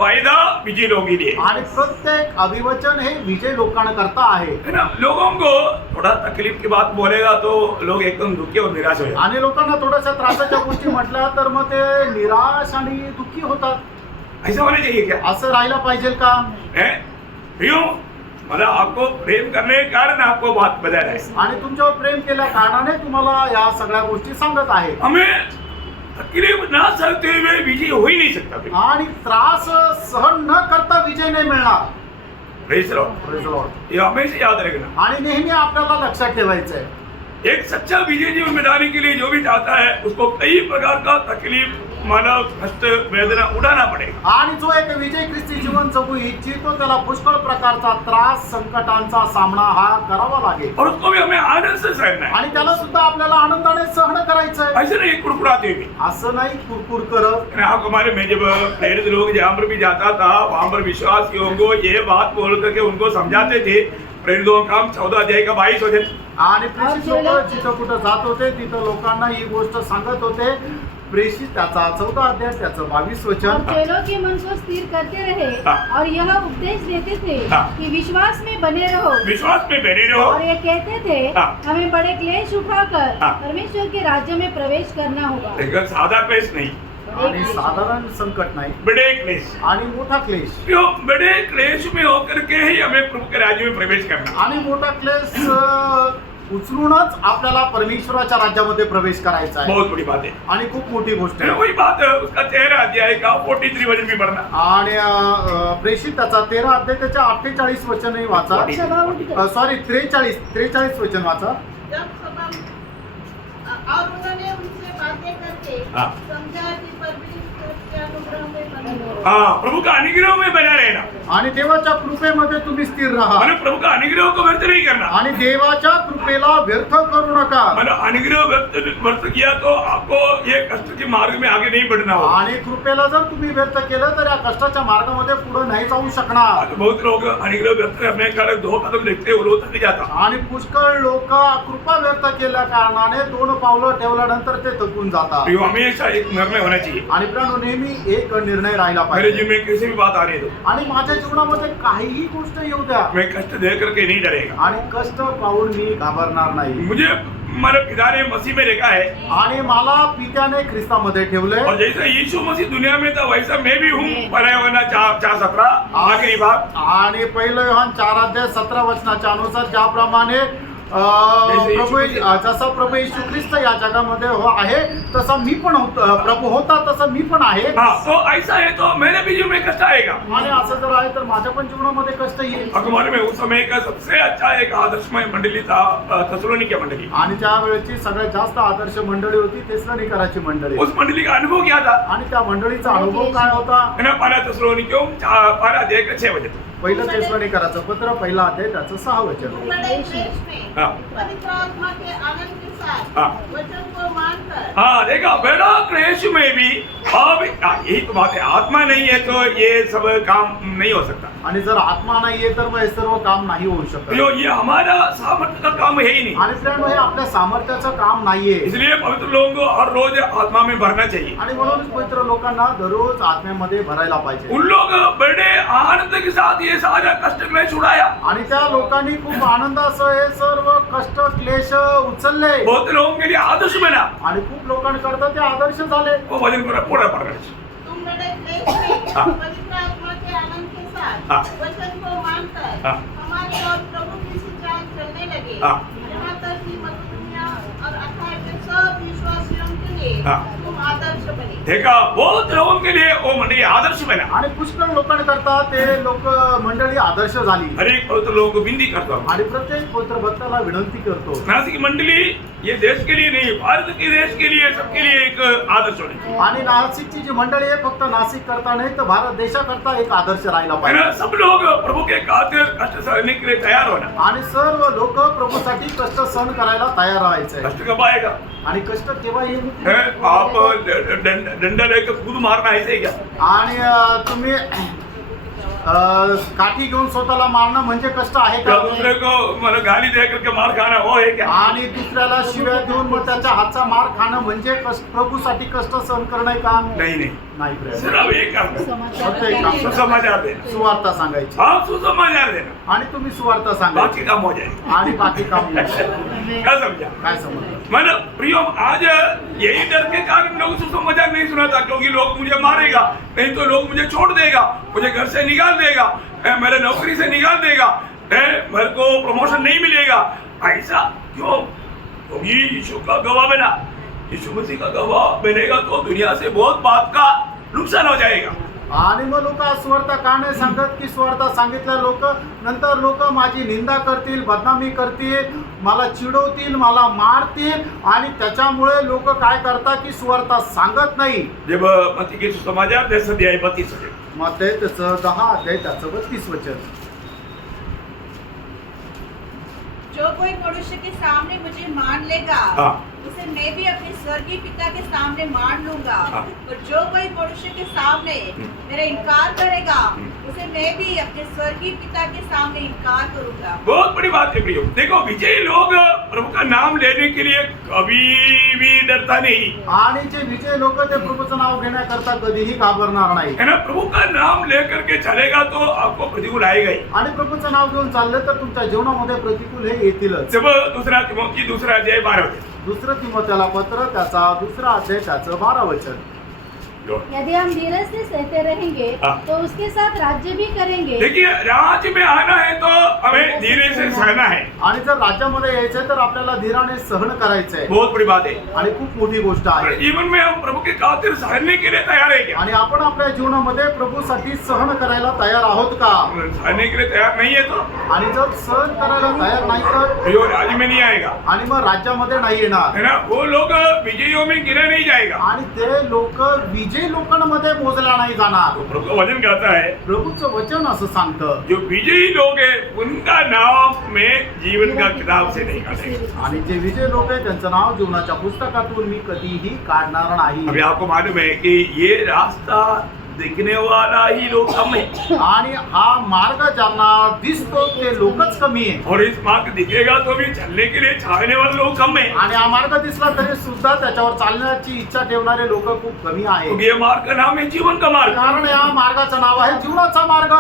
वायदा विजयी लोगों के लिए, आणि प्रत्येक अभिवचन हे विजय लोकांना करता आहे. है ना। लोगों को थोड़ा तकलीफ की बात बोलेगा तो लोग एकदम दुखी और निराश हो जाते आणि लोकांना थोड्याशा त्रासाच्या गोष्टी म्हटल्या तर मग ते निराश आणि दुःखी होतात. हैं। ऐसा होना चाहिए क्या? असं राहायला पाहिजे का? है प्रियो, मतलब आपको प्रेम करने के कारण आपको बात बता रहा है। आणि तुमच्यावर प्रेम केल्या कारणाने तुम्हाला या सगळ्या गोष्टी सांगत आहे. हमें तकलीफ ना सहते हुए विजय हो ही नहीं सकता प्रियो। आणि त्रास सहन न करता विजय नाही मिळणार. Praise the Lord। Praise the Lord. ये हमेशा याद रखना। आणि नेहमी आपल्याला लक्षात ठेवायचं आहे. एक सच्चा विजय जीवन में जाने के लिए जो भी चाहता है उसको कई प्रकार का तकलीफ मला कष्ट वेदना उठाना पडेगा. आणि जो एक विजय ख्रिस्ती जीवन जगू इच्छितो त्याला पुष्कळ प्रकारचा त्रास संकटांचा सामना हा करावा लागेल और उसको भी हमें आनंद से सहना है. आणि त्याला सुद्धा आपल्याला आनंदाने सहन करायचं आहे. ऐसे नहीं कुड़कुड़ाते हुए. असं नाही कुरकुर करत. आप हमारे में जब प्रेरित लोग जहाँ पर भी जाता था वहाँ पर विश्वासियों को ये बात बोल करके उनको समझाते थे. प्रेरितों का काम 14 अध्याय का 22 वचन. आणि प्रेषित लोक जिथं कुठं जात होते तिथं लोकांना ही गोष्ट सांगत होते. प्रेषित त्याचा 14 अध्याय त्याचं 22 और वचन. चेलों के मन को स्थिर करते रहे हाँ। और यह उपदेश देते थे हाँ। कि विश्वास में बने रहो विश्वास में बने रहो. और ये कहते थे हाँ। हमें बड़े क्लेश उठाकर हाँ। परमेश्वर के राज्य में प्रवेश करना होगा. लेकिन सादा क्लेश नहीं, आणि साधारण संकट नाही बड़े क्लेश. आणि मोठा क्लेश. क्यों? बड़े क्लेश में होकर के ही हमें प्रभु के राज्य में प्रवेश करना. आणि मोठा क्लेश उचलूनच आपल्याला परमेश्वराच्या राज्यामध्ये प्रवेश करायचा आहे. बहुत बड़ी बात है. आणि खूप मोठी गोष्ट है ना? आहे. वही बात है, उसका 13 अध्याय का 43 वचन भी पढ़ना. आणि प्रेषित त्याचा 13 अध्याय त्याच्या 48 वचनही वाचा. सभा उठकर सॉरी 43 वचन वाचा. जब सभा और उन्होंने उनसे बातें करके हाँ। समझा कि परमेश्वर के अनुग्रह में बने रहो. हाँ, प्रभु का अनुग्रह में बना रहना. आणि देवाच्या कृपेमध्ये तुम्ही स्थिर राहा. मैंने प्रभु का अनुग्रह को व्यर्थ नहीं करना. आणि देवाच्या कृपेला व्यर्थ करू नका. मैंने अनुग्रह व्यर्थ किया तो आपको ये कष्ट के मार्ग में आगे नहीं बढ़ना होगा. आणि कृपेला जर तुम्ही व्यर्थ केलं तर या कष्टाच्या मार्गामध्ये पुढे नाही जाऊ शकणार. आज बहुत लोग अनुग्रह व्यर्थ करने का 2 कदम लेते हैं, वो थक जाता. आणि पुष्कळ लोक कृपा व्यर्थ केल्या कारणाने 2 पावलं ठेवल्यानंतर ते थकून जातात. ये हमेशा एक निर्णय होना चाहिए. आणि प्राणो नेहमी एक निर्णय राहिला मेरे पाहिजे. जीवन में किसी भी बात आने दो, आणि माझ्या जीवनामध्ये काहीही गोष्ट येऊ द्या मैं कष्ट दे करके नहीं डरेगा. आणि कष्ट पाहून मी घाबरणार नाही. मुझे मेरे पिता ने मसीह में रखा है आणि मला पित्याने ख्रिस्तामध्ये ठेवले. और जैसा यीशु मसीह दुनिया में था वैसा मैं भी हूँ. पर्यावरण 4:17 आखिरी बात. आणि 1 योहान 4 अध्याय 17 वचनाच्या अनुसार ज्याप्रमाणे जसा प्रभू येशू ख्रिस्त या जगामध्ये आहे तसा मी पण प्रभू होता तसं मी पण आहे. हाँ, तो ऐसा है तो मेरे भी जीवन में कष्ट आएगा. आणि असं जर आहे तर माझ्या पण जीवनामध्ये कष्ट येईल. अखबार में उस समय का सबसे अच्छा एक आदर्शमय मंडली था थेसलोनिके मंडली. आणि त्यावेळेची सगळ्यात जास्त आदर्श मंडळी होती थेसलोनिकराची मंडळी. उस मंडली का अनुभव क्या था? आणि त्या मंडळीचा अनुभव काय होता? है ना, 12 थेसलोनिके 12 अध्याय का 6 वचन. पहिलं थेसलोनिकराचं पत्र 1 अध्याय त्याचं 6 वचन. बड़े क्लेश में हाँ. पवित्र आत्मा के आनंद के साथ हाँ. वचन को मानकर हाँ, देखा बड़ा क्लेश में भी अब यही तो बात है, आत्मा नहीं है तो ये सब काम नहीं हो सकता. आणि जर आत्मा नाहीये तर मग हे सर्व काम नाही होऊ शकत. तो ये हमारा सामर्थ्य का काम है ही नहीं. आणि फ्रेंड हे आपल्या सामर्थ्याचं काम नाहीये. इसलिए पवित्र लोगों को हर रोज आत्मा में भरना चाहिए. आणि म्हणून पवित्र लोकांना दररोज आत्म्यामध्ये भरायला पाहिजे. उन लोग बड़े आनंद के साथ ये सारा कष्ट क्लेश उड़ाया. आणि त्या लोकांनी खूप आनंदासह हे सर्व कष्ट क्लेश उचलले. बहुत लोगों के लिए आदर्श बना. आणि खूप लोकांकरता ते आदर्श झाले. वो वचन पूरा पढ़ना. तुम बड़े क्लेश में हाँ. पवित्र आत्मा के आनंद के साथ हाँ. वचन को मानकर हाँ. हमारे और प्रभु की शिक्षा चलने लगे. हाँ. यहाँ तक कि मकिदुनिया और अखाया के सब विश्वासियों के लिए हाँ. तुम आदर्श बने. देखा, बहुत लोगों के लिए वो मंडली आदर्श बना. आणि पुष्कळ लोकांकरता ते लोक मंडळी आदर्श झाली. हर एक पवित्र लोगों को विनती करता हूँ, आणि प्रत्येक पवित्र भक्ताला विनंती करतो. नासिक मंडली ये देश के लिए नहीं, भारत के देश के लिए, सबके लिए एक आदर्श होनी चाहिए. आणि नाशिकची जी मंडळी आहे फक्त नाशिक करता नाही तर भारत देशाकरता एक आदर्श राहिला है पाहिजे. ना, सब लोग प्रभु के खातिर कष्ट सहने के लिए तैयार होना. आणि सर्व लोक प्रभूसाठी कष्ट सहन करायला तयार राहायचंय. कष्ट कब आएगा? आणि कष्ट केव्हा येईल? है, आप डंडा लेकर कूद मारना ऐसे ही क्या? आणि तुम्ही काठी घेऊन स्वतःला मारणं म्हणजे कष्ट आहे क्या का? दूसरे को मतलब गाली दे करके मार खाना वो है क्या? आणि दुसऱ्याला शिव्या देऊन मग त्याच्या हातचा मार खाणं म्हणजे प्रभूसाठी कष्ट सहन करणं आहे का? नहीं नहीं, नाही प्रेम. सिर्फ एक काम फक्त एक काम. सुसमाचार देना. सुवार्ता सांगायची हाँ, सुसमाचार देना, आणि तुम्ही सुवार्ता सांगायची बाकी काम हो जाएगा. आणि बाकी काम होईल. क्या समझा? काय समजलं? मतलब प्रियो, आज यही डर के कारण लोग सुसमाचार नहीं सुनाता, क्योंकि लोग मुझे मारेगा, नहीं तो लोग मुझे छोड़ देगा, मुझे घर से निकाल देगा, मेरे नौकरी से निकाल देगा, मेरे को प्रमोशन नहीं मिलेगा. ऐसा क्यों? क्योंकि यीशु का गवाह बना. यीशु मसीह का गवाह बनेगा तो दुनिया से बहुत बात का नुकसान हो जाएगा. आणि मग लोक सुवार्थ का नाही सांगत की सुवार्थ सांगितल्या लोक नंतर लोक माझी निंदा करतील, बदनामी करतील, मला चिडवतील, मला मारतील आणि त्याच्यामुळे लोक काय करतात की सुवार्थ सांगत नाही. जब मत्ती के सुसमाचार 10 अध्याय 32 वचन. मत्ती त्याचं 10 अध्याय त्याचं 32 वचन. जो कोई मनुष्य के सामने मुझे मान लेगा हाँ. उसे मैं भी अपने स्वर्गीय पिता के सामने मान लूंगा. हाँ. और जो कोई मनुष्य के सामने मेरा इनकार करेगा उसे मैं भी अपने स्वर्गीय पिता के सामने इनकार करूंगा. बहुत बड़ी बात है प्रियो. देखो विजयी लोग प्रभु का नाम लेने के लिए कभी भी डरता नहीं आणि जे विजय लोक ते प्रभूचं नाव घेण्याकरता कधीही घाबरणार नाही. है ना. प्रभु का नाम लेकर के चलेगा तो आपको प्रतिकूल आएगा ही. आणि प्रभूचं नाव घेऊन चालले तर तुमच्या जीवनामध्ये प्रतिकूल हे येतीलच. जब दूसरा तिमोथी 2 अध्याय 12 वचन. दुसरं तिमोथेला पत्र त्याचा 2 अध्याय त्याचं 12 वचन. यदि हम धीरज से सहते रहेंगे हाँ। तो उसके साथ राज्य भी करेंगे. देखिए राज्य में आना है तो हमें धीरे से सहना है. आणि जर राज्यामध्ये यायचंय तर आपल्याला धीराने सहन करायचंय. बहुत बड़ी बात है. आणि खूप मोठी गोष्ट आहे. जीवन में हम प्रभु के खातिर सहने के लिए तैयार है क्या? आणि आपण आपल्या जीवनामध्ये प्रभूसाठी सहन करायला तयार आहोत का? सहने के लिए तैयार नहीं है तो आणि जर सहन करायला तयार नाही तर जो राज्य में नहीं आएगा. आणि मग राज्यामध्ये नाही येणार. है ना. वो लोग विजयों में गिना नहीं जाएगा. आणि ते लोक विजयी लोकांमध्ये मोजला नाही जाणार. तो प्रभु का वचन कहता है प्रभूचं वचन असं सांगतं जो विजयी लोग हैं उनका नाम में जीवन का किताब से नहीं काटेगा. आणि जे विजय लोक आहेत त्यांचं नाव जीवनाच्या पुस्तकातून मी कधीही काढणार नाही. अभी आपको मालूम है कि ये रास्ता दिखने वाला ही लोग कम है आणि हा मार्ग ज्यांना दिसतो ते लोकच कमी आहे. और इस मार्ग दिखेगा तो भी चलने के लिए चाहने वाले लोग कम है. आणि हा मार्ग दिसला तरी सुद्धा त्याच्यावर चालण्याची इच्छा ठेवणारे लोक खूप कमी आहेत. क्योंकि ये मार्ग का नाम है जीवन का मार्ग. कारण या मार्गाचं नाव आहे जीवनाचा मार्ग.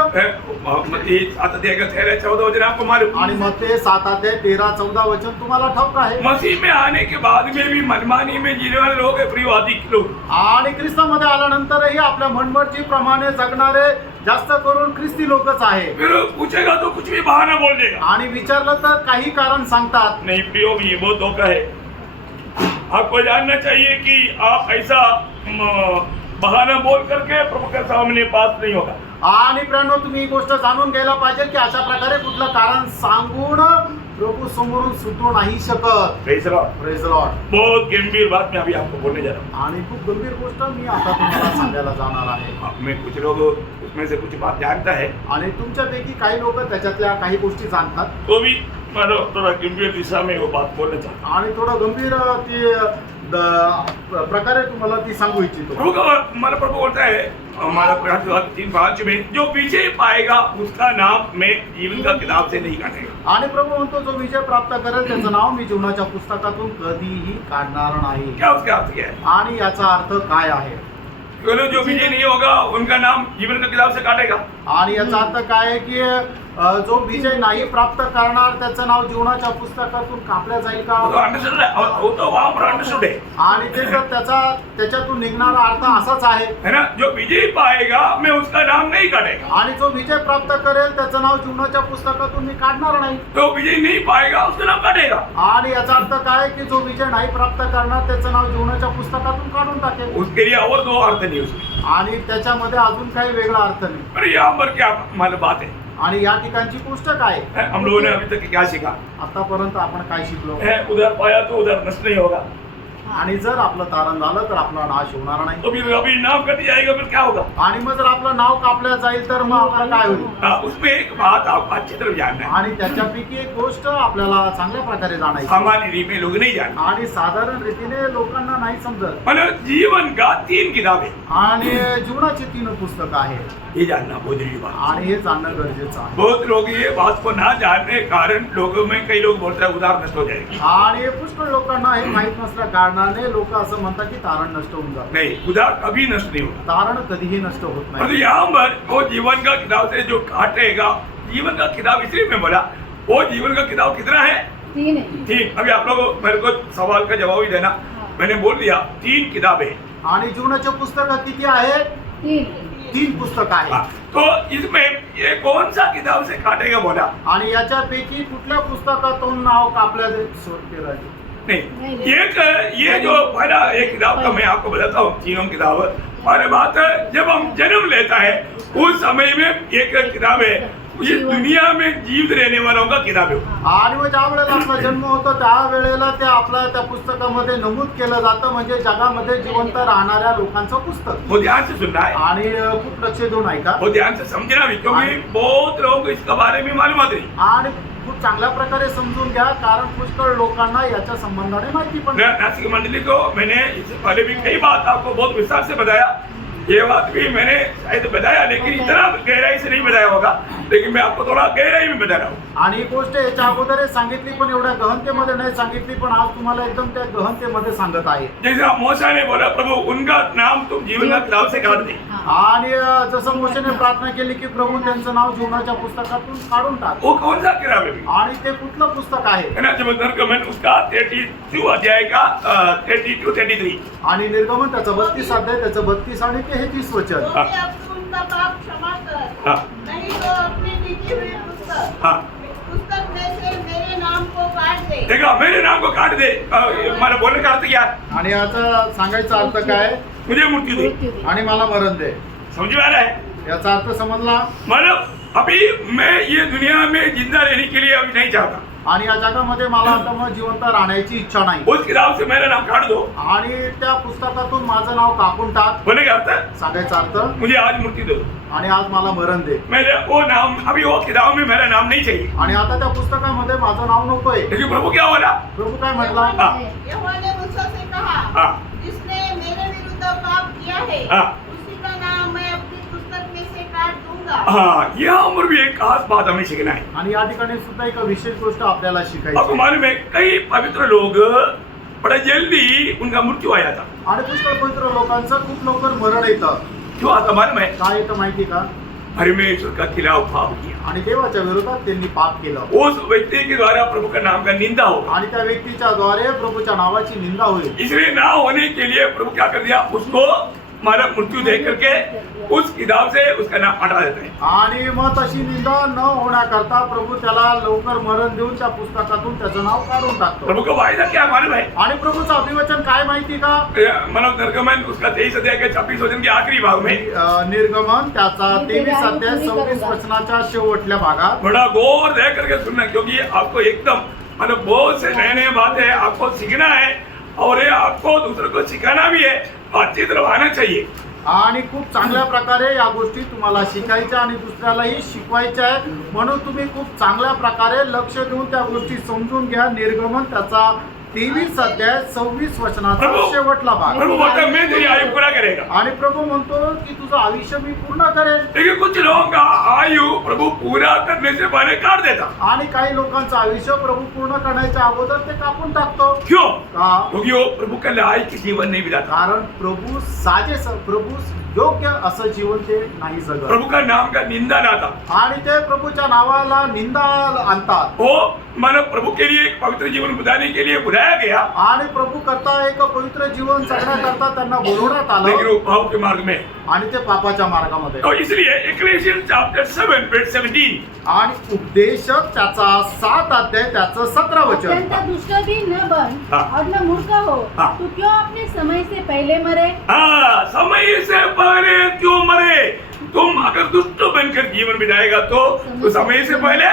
मत्ती 7 अध्याय का 13 14 वचन आपको मालूम. आणि मग ते 7 अध्याय 13 14 वचन तुम्हाला ठाऊक आहे. मसीह में आने के बाद में भी मनमानी में जीने वाले लोग है, प्रियवादी लोग. आणि ख्रिस्तामध्ये आल्यानंतरही आपल्या मनमर्जीप्रमाणे जगणारे जास्त करून ख्रिस्ती लोकच आहे. फिर पूछेगा तो कुछ भी बहाना बोल देगा. आणि विचारलं तर काही कारण सांगतात. नहीं प्रियो, ये बहुत धोखा है. आपको जानना चाहिए कि आप ऐसा बहाना बोल करके प्रभु के सामने पास नहीं होगा. आणि प्रियांनो तुम्ही ही गोष्ट जाणून घ्यायला पाहिजे की अशा प्रकारे कुठलं कारण सांगून प्रभू समोरून सुटू नाही शकत. Praise Lord. Praise Lord. बहुत गंभीर बात मैं अभी आपको बोलने जा रहा हूँ. आणि खूप गंभीर गोष्ट मी आता तुम्हाला सांगायला जाणार आहे. मैं कुछ लोग उसमें से कुछ बात जानता है आणि तुमच्यापैकी काही लोक त्याच्यातल्या काही गोष्टी जाणतात. तो भी मतलब थोड़ा गंभीर दिशा में वो बात बोलना चाहता हूँ. आणि थोडं गंभीर ती प्रकारे तुम्हाला ती सांगू इच्छितो. प्रभु का हमारा प्रभु बोलता है हमारा 3:5 में जो विजय पाएगा उसका नाम मैं जीवन का किताब से नहीं काटेगा. आणि प्रभू म्हणतो जो विजय प्राप्त करेल त्याचं नाव मी जीवनाच्या पुस्तकातून कधीही काढणार नाही. क्या उसका अर्थ क्या है? आणि याचा अर्थ काय आहे? बोलो जो विजय नहीं होगा उनका नाम जीवन का किताब से काटेगा. आणि याचा अर्थ काय आहे की जो विजय नाही प्राप्त करणार त्याचं नाव जीवनाच्या पुस्तकातून कापल्या जाईल का? वो तो अंडरस्टूड है. वो तो वहाँ पर अंडरस्टूड है. आणि ते जर त्याच्यातून निघणारा अर्थ असाच आहे. है ना. जो विजय पाएगा मैं उसका नाम नहीं काटेगा. आणि जो विजय प्राप्त करेल त्याचं नाव जीवनाच्या पुस्तकातून मी काढणार नाही. जो विजय नहीं पाएगा उसका नाम काटेगा. आणि याचा अर्थ काय की जो विजय नाही प्राप्त करणार त्याचं नाव जीवनाच्या पुस्तकातून काढून टाकेल. उसके लिए और 2 अर्थ नहीं उसमें. आणि त्याच्यामध्ये अजून काही वेगळा अर्थ नाही. अरे यहाँ पर क्या मालूम बात है? आणि या ठिकाणची गोष्ट काय है, हम लोगों ने अभी तक क्या सीखा आतापर्यंत आपण काय शिकलो? है? उधर पाया तो उधर नष्ट नहीं होगा. आणि जर आपलं तारण झालं तर आपला नाश होणार नाही. तो फिर अभी नाम कट जाएगा फिर क्या होगा? आणि मग जर आपलं नाव कापलं जाईल तर मग आपल्याला काय होईल? उसमें एक बात आपको अच्छी तरह जानना है. आणि त्याच्यापैकी एक गोष्ट आपल्याला चांगल्या प्रकारे जाणायची. सामान्य रीत में लोग नहीं जानते. आणि साधारण रीतीने लोकांना नाही समजत. मतलब जीवन का 3 किताबें आणि जीवनाची 3 पुस्तकं आहेत. ये जानना बहुत जरूरी बात. आणि हे जाणणं गरजेचं आहे. बहुत लोग ये बात को ना जानने के कारण लोगों में कई लोग बोलते हैं उधार नष्ट हो जाएगी. आणि पुष्कळ लोकांना हे माहित नसल्या कारणाने लोक असं म्हणतात की तारण नष्ट होऊन जातं. नहीं, उधार कभी नष्ट नहीं होगा. तारण कधीही नष्ट होत मतलब नाही. यहाँ पर वो जीवन का किताब से जो काटेगा, जीवन का किताब इसलिए मैं बोला वो जीवन का किताब कितना है? 3 है. 3. अभी आप लोग मेरे को सवाल का जवाब ही देना. मैंने बोल दिया 3 किताबें. आणि जीवनाचे पुस्तकं किती आहेत? 3 पुस्तकं हाँ, आहेत. तो इसमें ये कौन सा किताब से काटेगा बोला? आणि याच्यापैकी कुठल्या पुस्तकातून नाव कापल्या नहीं, एक ये जो पहला एक किताब का मैं आपको बताता हूँ. तीनों किताब और बात है जब हम जन्म लेता है उस समय में एक किताब है ये दुनिया में जीवित रहने वालों का किताब है. आणि मग ज्या वेळेला आपला जन्म होतो त्यावेळेला ते आपल्या त्या पुस्तकामध्ये नमूद केलं जातं म्हणजे जगामध्ये जिवंत राहणाऱ्या लोकांचं पुस्तक. वो ध्यान से सुनना है, आणि खूप लक्ष देऊन ऐका. वो ध्यान से समझना भी क्योंकि बहुत लोगों को इसके बारे में मालूम नहीं. आणि खूप चांगल्या प्रकारे समजून घ्या कारण पुष्कळ लोकांना याच्या संबंधाने माहिती पण नाही. नासिक मंडली को मैंने इससे पहले भी कई बात आपको बहुत विस्तार से बताया. ये बात भी मैंने शायद बताया लेकिन इतना गहराई से नहीं बताया होगा, लेकिन मैं आपको थोड़ा गहराई में बता रहा हूँ. आणि ही गोष्ट याच्या अगोदर सांगितली पण एवढ्या गहनतेमध्ये नाही सांगितली पण आज तुम्हाला एकदम त्या गहनतेमध्ये सांगत आहे. जैसा मूसा ने बोला प्रभु उनका नाम तुम जीवन का किताब से काट दे. आणि जसं मोशेने प्रार्थना केली की प्रभु त्यांचं नाव जीवनाच्या पुस्तकातून काढून टाक. वो कौन सा किताब है? आणि ते कुठलं पुस्तक आहे? है ना, जब निर्गमन उसका 32 अध्याय का 32-33. आणि निर्गमन त्याचं 32 अध्याय त्याचं 32 आणि 33 वचन. तो भी अब तू उनका पाप क्षमा कर, हाँ. नहीं तो अपनी लिखी हुई हाँ. पुस्तक में से मेरे नाम को काट दे. देखा मेरे नाम को काट दे. मला बोलने का अर्थ क्या? आणि याचा सांगायचा अर्थ काय? मुझे मृत्यु दे. मृत्यू दे. आणि मला मरण दे. समझ में आ रहा है? याचा अर्थ समजला? मतलब अभी मैं ये दुनिया में जिंदा रहने के लिए अभी नहीं चाहता. आणि या जगामध्ये मला आता मग जिवंत राहण्याची इच्छा नाही. उस किताब से मेरा नाम काट दो. आणि त्या पुस्तकातून माझं नाव कापून टाक. बोलने का अर्थ सांगायचा अर्थ मुझे आज मृत्यू दो. आणि आज मला मरण दे. मेरे वो नाम अभी वो किताब में मेरा नाम नहीं चाहिए. आणि आता त्या पुस्तकामध्ये माझं नाव नकोय. लेकिन प्रभु क्या बोला? प्रभू काय म्हटला? हाँ. यहोवा ने मूसा से कहा, हाँ. जिसने मेरे विरुद्ध पाप किया है हाँ. उसी का नाम मैं अपनी पुस्तक में से काट दूंगा. हाँ, यहाँ पर भी एक खास बात हमें सीखना है. आणि या ठिकाणी सुद्धा एक विशेष गोष्ट आपल्याला आपको शिकायची. मालूम है कई पवित्र लोग बड़ा जल्दी उनका मृत्यू आ जाता. आणि पुष्कळ पवित्र लोकांचं खूप लवकर मरण येतं. क्यों आता मालूम है? काय येतं माहिती का? परमेश्वर का खिलाफ पाप किया. आणि देवाच्या विरोधात त्यांनी पाप केलं. उस व्यक्ति के द्वारा प्रभु का नाम का निंदा होगा. आणि त्या व्यक्तीच्या द्वारे प्रभूच्या नावाची निंदा होईल. इसलिए ना होने के लिए प्रभु क्या कर दिया? उसको मारा मृत्यू दे करके उस किताब से उसका नाम हटा देते हैं. आणि मग तशी निंदा न होण्याकरता प्रभू त्याला लवकर मरण देऊन त्या पुस्तकातून त्याचं नाव काढून टाकतो. प्रभु का वायदा क्या मालूम है? आणि प्रभूचं अभिवचन काय माहिती का? मानव निर्गमन उसका 23 अध्याय के 26 वचन के आखिरी भाग में निर्गमन त्याचा 23 अध्याय 26 वचनाच्या शेवटल्या भागात. बड़ा गौर दे करके सुनना क्योंकि आपको एकदम मतलब बहुत से नए नए बातें आपको सीखना है और ये आपको दूसरों को सिखाना भी है. बातचीत रवाना चाहिए. आणि खूप चांगल्या प्रकारे या गोष्टी तुम्हाला शिकायच्या आणि दुसऱ्यालाही शिकवायच्या आहे. म्हणून तुम्ही खूप चांगल्या प्रकारे लक्ष देऊन त्या गोष्टी समजून घ्या. निर्गमन त्याचा 23 अध्याय 26 वचनाचा प्रभु शेवटला भाग. प्रभु बोलता है मैं तेरी आयु पूरा करेगा. आणि प्रभू म्हणतो की तुझं आयुष्य मी पूर्ण करेन. लेकिन कुछ लोगों का आयु प्रभु पूरा करने से पहले काट देता. आणि काही लोकांचं आयुष्य प्रभू पूर्ण करण्याच्या अगोदर ते कापून टाकतो. क्यों? का? क्योंकि वो प्रभु का लायक जीवन नहीं बिताता. कारण प्रभू प्रभू योग्य असं जीवन ते नाही जगत. प्रभु का नाम का निंदा लाता. आणि ते प्रभूच्या नावाला निंदा आणतात. वो मानव प्रभु के लिए एक पवित्र जीवन बिताने के लिए बुलाया गया. आणि प्रभू करता एक पवित्र जीवन जगण्याकरता त्यांना बोलवण्यात लेकिन आलं. वो पाप के मार्ग में. आणि ते पापाच्या मार्गामध्ये. तो इसलिए इक्लेसियस चैप्टर 7 वर्स 17 आणि उपदेशक त्याचा 7 अध्याय त्याचं 17 वचन. अत्यंत दुष्ट भी न बन हाँ. और न मूर्ख हो. हाँ. तू क्यों अपने समय से पहले मरे? हाँ, समय से पहले क्यों मरे? तुम अगर दुष्ट बनकर जीवन बिताएगा तो समय से पहले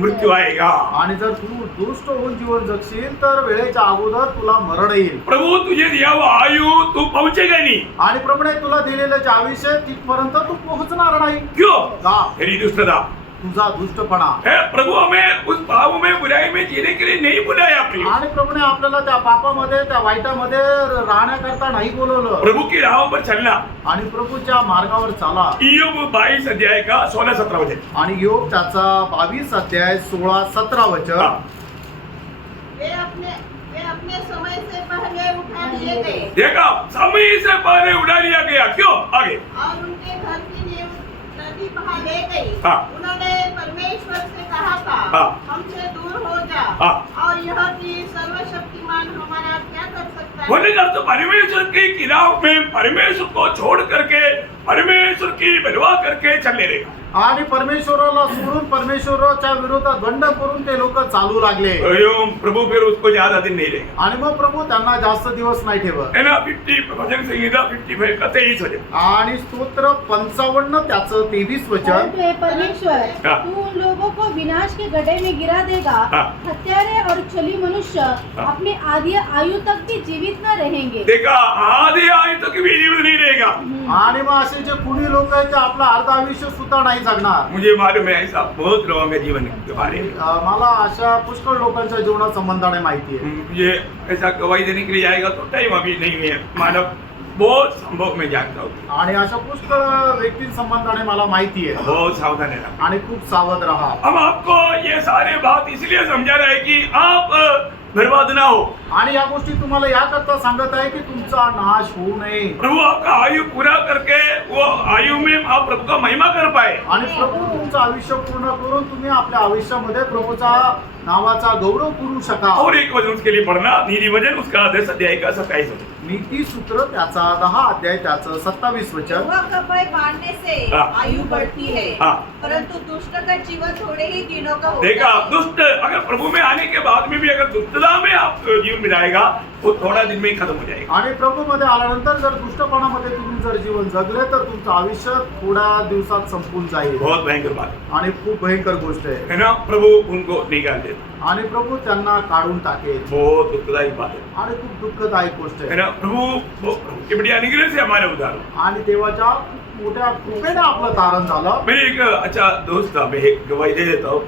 मृत्यू आएगा. आणि जर तू दुष्ट होऊन जीवन जगशील तर वेळेच्या अगोदर तुला मरण येईल. प्रभु तुझे दिया हुआ आयु तू पहुंचेगा नहीं. आणि प्रभूने तुला दिलेलं जे आयुष्य तिथपर्यंत तू पोहोचणार नाही. क्यों? का? तेरी दुष्टता तुझा दुष्टपणा. है. प्रभु हमें उस पाप में बुराई में जीने के लिए नहीं बुलाया. प्रिय आणि प्रभूने आपल्याला त्या पापामध्ये त्या वाईटामध्ये राहण्याकरता नाही बोलवलं. प्रभु की राहों पर चलना. आणि प्रभूच्या मार्गावर चाला. ईयोब 22 अध्याय का 16-17 वचन. आणि योग त्याचा 22 अध्याय 16-17 वचन. हाँ. वे अपने समय से पहले उठा लिए गए देखा समय से पहले उड़ा लिया गया. क्यों? आगे. और उनके घर की नींव नदी बहा ले गई. हाँ. उन्होंने परमेश्वर से कहा था, हाँ. हमसे दूर हो जा. हाँ. और यह कि सर्वशक्तिमान हमारा क्या कर सकता है? बोलने का तो परमेश्वर के खिलाफ में परमेश्वर को छोड़ करके परमेश्वर की बलवा करके चलने रहेगा. आणि परमेश्वराला सोडून परमेश्वराच्या विरोधात बंड करून ते लोक चालू लागले यूं प्रभु फिर उसको ज्यादा दिन नहीं रहेगा। आणि मग प्रभू त्यांना जास्त दिवस नाही ठेवत है ना 50 भजन संहिता 55 का 23 वचन। आणि स्तोत्र 55 त्याचं 23 वचन परंतु हे परमेश्वर हाँ। तू उन लोगों को विनाश के गड्ढे में गिरा देगा। हाँ। हत्यारे और छली मनुष्य अपनी आधी आयु तक भी जीवित न रहेंगे। देखा आधी आयु तक भी जीवित नहीं रहेगा। आणि मग असे जे कुणी लोक आहेत ते आपलं अर्ध आयुष्य सुद्धा नाही जगणार मुझे मालूम है ऐसा बहुत लोगों के जीवन के बारे में। मला अशा पुष्कळ लोकांच्या जीवना संबंधाने माहिती आहे मुझे ऐसा गवाही देने के लिए आएगा तो टाइम अभी नहीं है, मानव बहुत संभव मैं जानता हूँ। आणि अशा पुष्कळ व्यक्ती संबंधाने मला माहिती आहे बहुत सावधान रहना। आणि खूप सावध राहा हम आपको ये सारे बात इसलिए समझा रहे हैं कि आप बर्बाद ना हो। आणि या गोष्टी तुम्हाला याकरता सांगत आहे की तुमचा नाश होऊ नये प्रभु आपका आयु पूरा करके वो आयु में आप प्रभु का महिमा कर पाए। आणि प्रभू तुमचं आयुष्य पूर्ण करून तुम्ही आपल्या आयुष्यामध्ये प्रभूचा नावाचा गौरव करू शका और एक वचन उसके लिए पढ़ना, नीति वचन उसका 10 अध्याय का 27 वचन। नीती सूत्र त्याचा 10 अध्याय त्याचं 27 वचन वह कपड़े बांधने से हाँ। आयु बढ़ती है, हाँ। परंतु दुष्ट का जीवन थोड़े ही दिनों का होता देखा है। दुष्ट अगर प्रभु में आने के बाद में भी अगर दुष्टता में आप जीवन में जाएगा वो थोड़ा दिन में ही खत्म हो जाएगा। आणि प्रभूमध्ये आल्यानंतर जर दुष्टपणामध्ये तुम्ही जर जीवन जगले तर तुमचं आयुष्य थोड्या दिवसात संपून जाईल बहुत भयंकर बात है। आणि खूप भयंकर गोष्ट आहे है ना, प्रभु उनको निकाल देता। आणि प्रभू त्यांना काढून टाकेल बहुत दुखदायी बात है। आणि खूप दुःखदायक गोष्ट है आहे ना, प्रभु के बड़ी अनुग्रह से हमारे उद्धार हुआ। आणि देवाच्या खूप मोठ्या कृपेने आपलं तारण झालं मेरे एक अच्छा दोस्त था, मैं एक गवाही दे देता हूँ,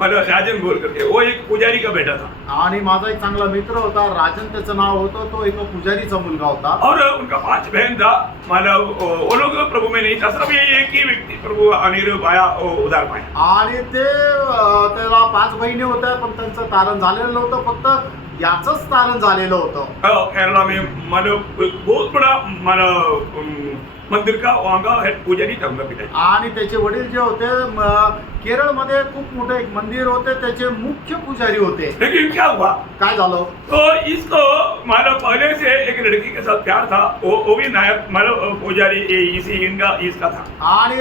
मतलब राजन बोल करके, वो एक पुजारी का बेटा था आणि माझा एक चांगला मित्र होता राजन त्याचं नाव होतं तो एक पुजारीचा मुलगा होता और उनका 5 बहन था। मतलब वो लोग प्रभु में नहीं था, सिर्फ ये एक ही व्यक्ति प्रभु अनुग्रह पाया, उद्धार पाया। आणि ते त्याला 5 बहिणी होत्या पण त्यांचं तारण झालेलं नव्हतं फक्त याचंच तारण झालेलं होतं केरला में मतलब बहुत बड़ा मतलब मंदिर का वहाँ का हेड पुजारी था उनका पिता। आणि त्याचे वडील जे होते केरळमध्ये खूप मोठे एक मंदिर होते त्याचे मुख्य पुजारी होते लेकिन क्या हुआ, काय झालं तो इसको मतलब पहले से एक लड़की के साथ प्यार था, वो भी नायक मतलब पुजारी इसी इनका इसका था। आणि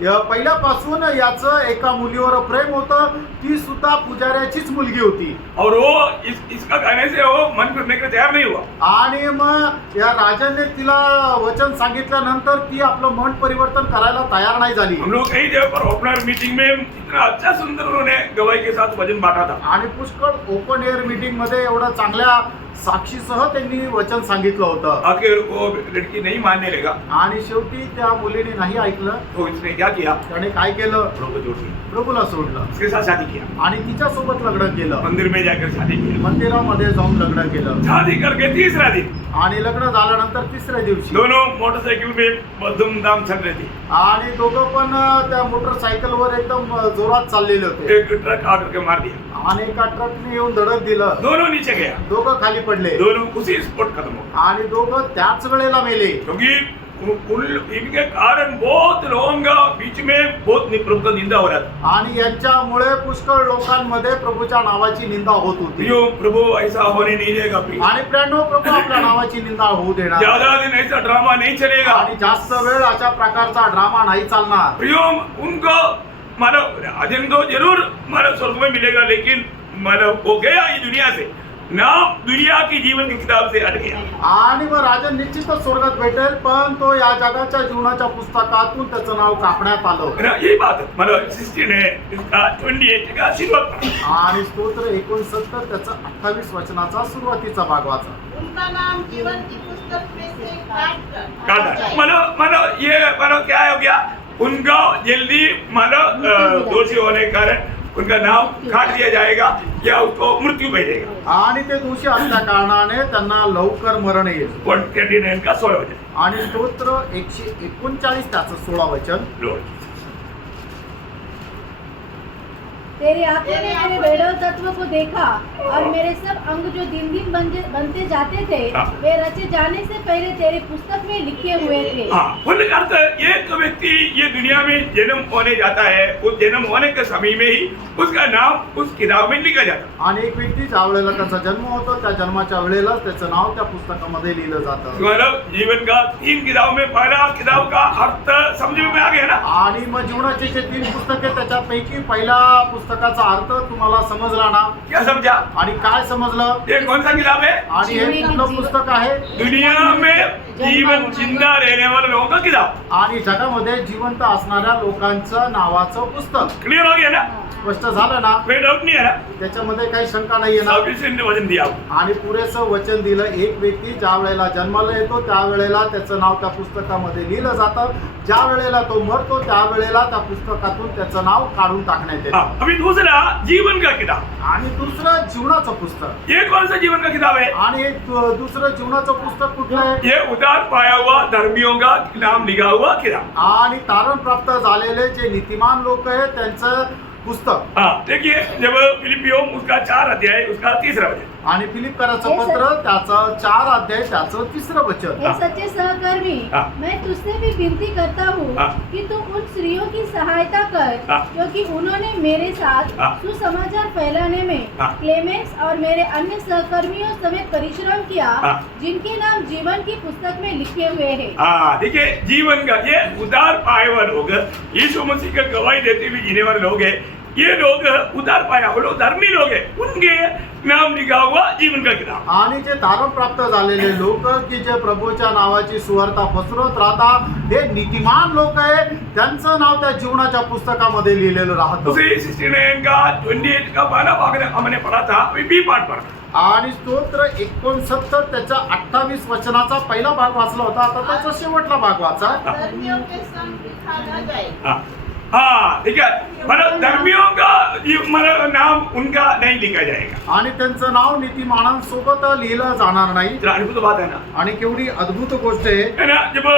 पहिल्यापासून याचं एका मुलीवर प्रेम होतं ती सुद्धा पुजाऱ्याचीच मुलगी होती और वो इसका कहने से वो मन करने के तैयार नहीं हुआ। आणि मग या राजाने तिला वचन सांगितल्यानंतर ती आपलं मन परिवर्तन करायला तयार नाही झाली हम लोग कई जगह पर ओपनर मीटिंग में इतना अच्छा सुंदर उन्होंने गवाही के साथ वचन बांटा था। आणि पुष्कळ ओपन एअर मीटिंग मध्ये एवढं चांगल्या साक्षीसह त्यांनी वचन सांगितलं होतं आखिर वो लड़की नहीं मानने लगा आणि शेवटी त्या मुलीने नाही ऐकलं तो इसने क्या किया, त्याने काय केलं प्रभु को जोड़ दिया, प्रभूला सोडलं उसके साथ शादी किया, आणि तिच्यासोबत लग्न केलं मंदिर में जाकर शादी किया। मंदिरामध्ये जाऊन लग्न केलं शादी करके तीसरा दिन आणि लग्न झाल्यानंतर तिसऱ्या दिवशी दोनों मोटरसाइकिल में धूमधाम चल रहे थे। आणि दोघं पण त्या मोटरसायकलवर एकदम जोरात चाललेले होते एक ट्रक आकर के मार दिया, आणि एका ट्रकने येऊन धडक दिलं दोनों नीचे गया, दोघं खाली पडले दोनों उसी स्पॉट खत्म हो गए। आणि दोघं त्याच वेळेला मेले क्योंकि इनके कारण बहुत लोगों का बीच में बहुत प्रभु का निंदा हो रहा था। आणि यांच्यामुळे पुष्कळ लोकांमध्ये प्रभूच्या नावाची निंदा होत होती यो प्रभु ऐसा होने नहीं देगा प्लीज। आणि प्रेरणो प्रभू आपल्या नावाची निंदा होऊ देणार ज्यादा दिन ऐसा ड्रामा नहीं चलेगा। आणि जास्त वेळ अशा प्रकारचा ड्रामा नाही चालणार प्रियो उनको मतलब राजन तो जरूर मतलब स्वर्ग में मिलेगा, लेकिन मतलब वो गया ये दुनिया से, नाम दुनिया की जीवन की किताब से हट गया। आणि मग राजन निश्चितच स्वर्गात भेटेल पण तो या जगाच्या जीवनाच्या पुस्तकातून त्याचं नाव कापण्यात आलं है ना, यही बात है। मतलब 16 है इसका 28 का आशीर्वाद। आणि स्तोत्र 69 त्याचा 28 वचनाचा सुरुवातीचा भाग वाचा उनका नाम जीवन की पुस्तक में से काटा मतलब ये मतलब क्या हो गया, उनका जल्दी मतलब दोषी होने के कारण उनका नाम काट दिया जाएगा या उसको मृत्यू भेजेगा। आणि ते दोषी असल्या कारणाने त्यांना लवकर मरण येईल 139 का 16 वचन। आणि स्तोत्र 139 त्याचं 16 वचन लॉर्ड तेरी आंखों ने मेरे वैभव तत्व को देखा और मेरे सब अंग जो दिन दिन बनते जाते थे हाँ। वे रचे जाने से पहले तेरी पुस्तक में लिखे हुए थे। हाँ, बोलने का अर्थ एक व्यक्ति ये दुनिया में जन्म होने जाता है, उस जन्म होने के समय में ही उसका नाम उस किताब में लिखा जाता। आणि एक व्यक्ती ज्या वेळेला त्याचा जन्म होतो त्या जन्माच्या वेळेला त्याचं नाव त्या पुस्तकामध्ये लिहिलं जातं मतलब जीवन का 3 किताब में पहला किताब का अर्थ समझ में आ गया ना। आणि मग जीवनाचे जे 3 पुस्तके त्याच्यापैकी पहिल्या पुस्तकाचा अर्थ तुम्हाला समजला ना? क्या समझा? आणि काय समजलं? ये कौन सा किताब है? आणि हे कुठलं पुस्तक आहे? दुनिया में जीवन जिंदा रहने वाले लोगों का किताब। आणि जगामध्ये जिवंत असणाऱ्या लोकांचं नावाचं पुस्तक। क्लियर हो गया ना? स्पष्ट झालं ना? कोई डाउट नहीं है ना? त्याच्यामध्ये काही शंका नाहीये ना? सफिशिएंट वचन दिया आपको। आणि पुरेसं वचन दिलं। एक व्यक्ती ज्या वेळेला जन्माला येतो त्यावेळेला त्याचं नाव त्या पुस्तकामध्ये लिहिलं जातं, ज्या वेळेला तो मरतो त्यावेळेला त्या पुस्तकातून त्याचं नाव काढून टाकण्यात येतं। हाँ, अभी दूसरा जीवन का किताब। आणि दुसरं जीवनाचं पुस्तक। ये कौन सा जीवन का किताब है? आणि एक दुसरं जीवनाचं पुस्तक कुठलं आहे? ये उधार पाया हुआ धर्मियों का नाम लिखा हुआ किताब। आणि तारण प्राप्त झालेले जे नीतिमान लोक आहेत त्यांचं पुस्तक। हाँ, देखिए जब फिलिपियों उसका 4 अध्याय उसका 3रा वचन। आणि फिलिपकराचं पत्र त्याचं 4 अध्याय त्याचं 3रं वचन। हे सच्चे सहकर्मी, हाँ। मैं तुझसे भी विनती करता हूँ हाँ। कि तू उन स्त्रियों की सहायता कर हाँ। क्योंकि उन्होंने मेरे साथ हाँ। सुसमाचार फैलाने में हाँ। क्लेमेंस और मेरे अन्य सहकर्मियों समेत परिश्रम किया, हाँ। जिनके नाम जीवन की पुस्तक में लिखे हुए हैं। हाँ, देखिए जीवन का ये उधार पाए हुए लोग यीशु मसीह का गवाही देते हुए जीने वाले लोग हैं। ये लोग उधार पाया वो लोग धर्मी लोग हैं, उनके नाम लिखा हुआ जीवन का किताब। आणि जे तारण प्राप्त झालेले लोक की जे प्रभूच्या नावाची सुवार्ता पसरवत राहतात हे नीतिमान लोक आहे, त्यांचं नाव त्या जीवनाच्या पुस्तकामध्ये लिहिलेलं राहतं। उसी 69 का 28 का पहला भाग हमने पढ़ा था, अभी बी पार्ट पढ़ा। आणि स्तोत्र 69 त्याच्या 28 वचनाचा पहिला भाग वाचला होता, आता त्याचा शेवटला भाग वाचा। धर्मियों के संग लिखा न जाए। हाँ, हाँ, ठीक है, मतलब धर्मियों का मतलब नाम उनका नहीं लिखा जाएगा। आणि त्यांचं नाव नीतिमानांसोबत लिहिलं जाणार नाही। इतना अद्भुत बात है ना? आणि केवढी अद्भुत गोष्ट आहे है ना? जब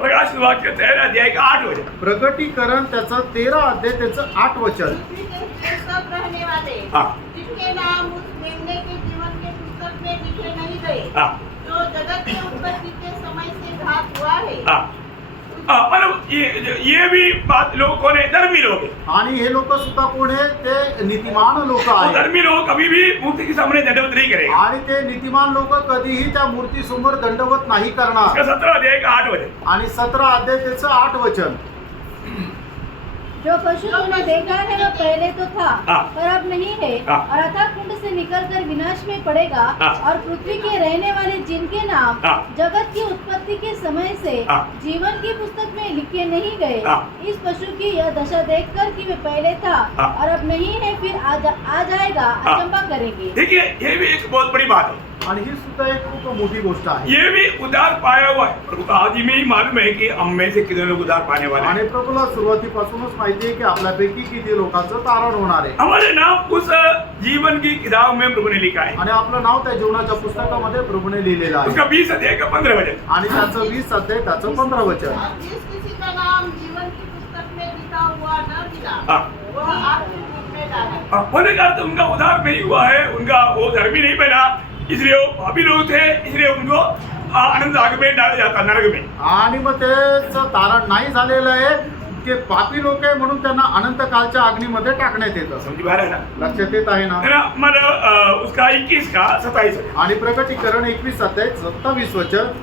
प्रकाश विभाग के 13 अध्याय का 8 वचन। प्रकटीकरण त्याचं 13 अध्याय त्याचं 8 वचन। पृथ्वी के सब रहने वाले हाँ। जिनके नाम उस मेमने के जीवन के पुस्तक में लिखे नहीं गए, हाँ, जो जगत के उत्पत्ति के समय से घात हुआ है। हाँ, हाँ, मतलब ये भी बात लोग कौन है? धर्मी लोग हैं। आणि हे लोक सुद्धा कोण आहे? ते नीतिमान लोक वो आहेत। धर्मी लोग कभी भी मूर्ति के सामने दंडवत नहीं करेंगे। आणि ते नीतिमान लोक कधीही त्या मूर्तीसमोर दंडवत नाही करणार। उसका 17 अध्याय का 8 वचन। आणि 17 अध्याय त्याचं 8 वचन। जो पशु तुमने देखा है वह पहले तो था, हाँ। पर अब नहीं है, हाँ। और अथाह कुंड से निकलकर विनाश में पड़ेगा, हाँ। और पृथ्वी के रहने वाले जिनके नाम हाँ। जगत की उत्पत्ति के समय से हाँ। जीवन की पुस्तक में लिखे नहीं गए, हाँ। इस पशु की यह दशा देखकर कि वे पहले था हाँ। और अब नहीं है, फिर आ जाएगा, हाँ। अचंभा करेंगे। देखिए ये भी एक बहुत बड़ी बात है। आणि ही सुद्धा एक खूप मोठी गोष्ट आहे। ये भी उधार पाया हुआ है। प्रभु को आज ही में ही मालूम है कि हम में से कितने लोग उधार पाने वाले हैं। आणि प्रभूला सुरुवातीपासूनच माहिती आहे की आपल्यापैकी किती लोकांचं तारण होणार आहे। हमारे नाम उस जीवन की किताब में प्रभु ने लिखा है। आणि आपलं नाव त्या जीवनाच्या पुस्तकामध्ये प्रभूने लिहिलेलं आहे। उसका 20 अध्याय का 15 वचन। आणि त्याचं 20 अध्याय त्याचं 15 वचन। और जिस किसी का नाम जीवन की पुस्तक में लिखा हुआ न मिला, हाँ। वह आग की कूप में डाला। होने का अर्थ उनका उधार नहीं हुआ है, उनका वो धर्मी नहीं बना, इसलिए वो पापी लोग थे, इसलिए उनको आनंद आग में डाला जाता, नरक में। आणि मग त्याचं तारण नाही झालेलं आहे, ते पापी लोक आहे म्हणून त्यांना अनंत कालच्या अग्नीमध्ये टाकण्यात येतं। समझ में आ रहा है ना? लक्षात येत आहे ना? है ना? मतलब उसका 21 का 27 वचन। आणि प्रकटीकरण 21 अध्याय 27 वचन।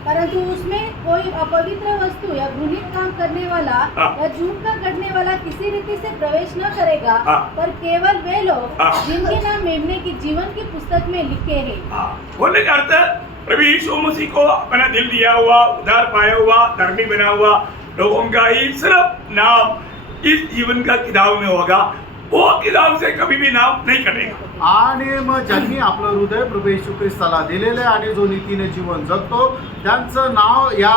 परंतु उसमें कोई अपवित्र वस्तु या घृणित काम करने वाला हाँ। या झूठ का करने वाला किसी रीति से प्रवेश न करेगा, हाँ। पर केवल वे लोग हाँ। जिनके नाम मेमने की जीवन की पुस्तक में लिखे हैं। हाँ, बोलने का अर्थ प्रभु यीशु मसीह को अपना दिल दिया हुआ, उधार पाया हुआ, धर्मी बना हुआ लोगों का ही सिर्फ नाम इस जीवन का किताब में होगा, वो किताब से कभी भी नाम नहीं कटेगा। आणि मग ज्यांनी आपलं हृदय प्रभू येशू ख्रिस्ताला दिलेलं आहे आणि जो नीतीने जीवन जगतो त्यांचं नाव या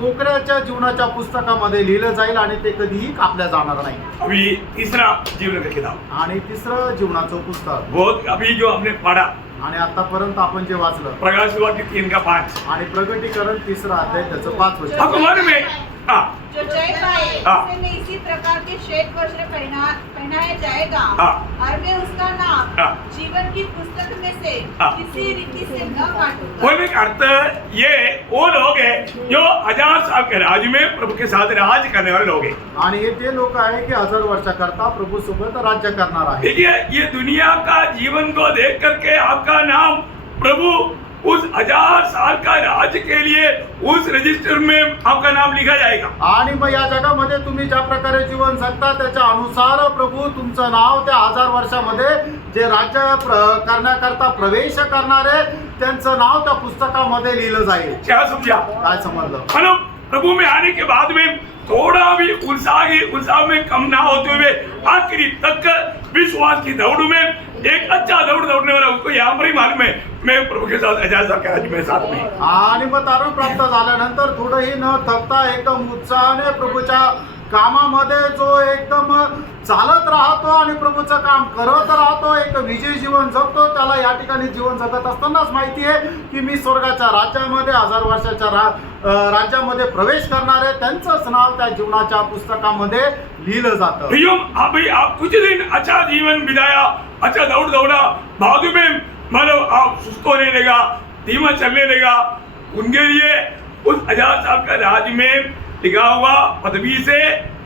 कोकऱ्याच्या जीवनाच्या पुस्तकामध्ये लिहिलं जाईल आणि ते कधीही कापल्या जाणार नाही। अभी तीसरा जीवन का किताब, आणि तिसरं जीवनाचं पुस्तक बहुत अभी जो हमने पढ़ा आणि आतापर्यंत आपण जे वाचलं प्रकाश विभाग के 3 का 5। आणि प्रकटीकरण 3 अध्याय त्याचं 5 वचन। आपको मालूम है? हाँ, जो जय पाए हाँ। उसे में इसी प्रकार के श्वेत वस्त्र पहनाया जाएगा, हाँ। और मैं उसका नाम हाँ। जीवन की पुस्तक में से हाँ। किसी रीति से न काटूंगा। बोलने का अर्थ ये वो लोग हैं जो 1000 साल के राज में प्रभु के साथ राज करने वाले लोग हैं। आणि हे ते लोक आहे की 1000 वर्षाकरता प्रभू सोबत राज्य करणार आहे। देखिए ये दुनिया का जीवन को देख करके आपका नाम प्रभु उस 1000 साल का राज्य के लिए उस रजिस्टर में आपका नाम लिखा जाएगा। आणि मग या जगामध्ये तुम्ही ज्या प्रकारे जीवन जगता त्याच्या अनुसार प्रभू तुमचं नाव त्या 1000 वर्षामध्ये जे राज्य करण्याकरता प्रवेश करणारे त्यांचं नाव त्या पुस्तकामध्ये लिहिलं जाईल. क्या समझा? काय समजलं? मतलब प्रभु में आने के बाद में थोड़ा भी उत्साह में कम ना होते हुए आखिरी तक विश्वास की दौड़ में एक अच्छा दौड़ दौड़ने वाला उसको यहाँ पर ही मालूम है मैं प्रभु के साथ एजाज आज मेरे साथ में. आणि मग तारण प्राप्त झाल्यानंतर थोडंही न थकता एकदम उत्साहाने प्रभूच्या कामामध्ये जो एकदम चालत राहतो आणि प्रभूचं काम करत राहतो, एक विजयी जीवन जगतो, त्याला या ठिकाणी जीवन जगत असतानाच माहिती आहे की मी स्वर्गाच्या राज्यामध्ये 1000 वर्षाच्या राज्यामध्ये प्रवेश करणार आहे. त्यांचंच नाव त्या जीवनाच्या पुस्तकामध्ये लिहिलं जातं. भैया आप कुछ दिन अच्छा जीवन बिताया, अच्छा दौड़ा, बाद में मतलब आप सुस्त होने लगा, धीमा चलने लगा, उनके लिए उस 1000 साल का राज में लिखा हुआ पदवी से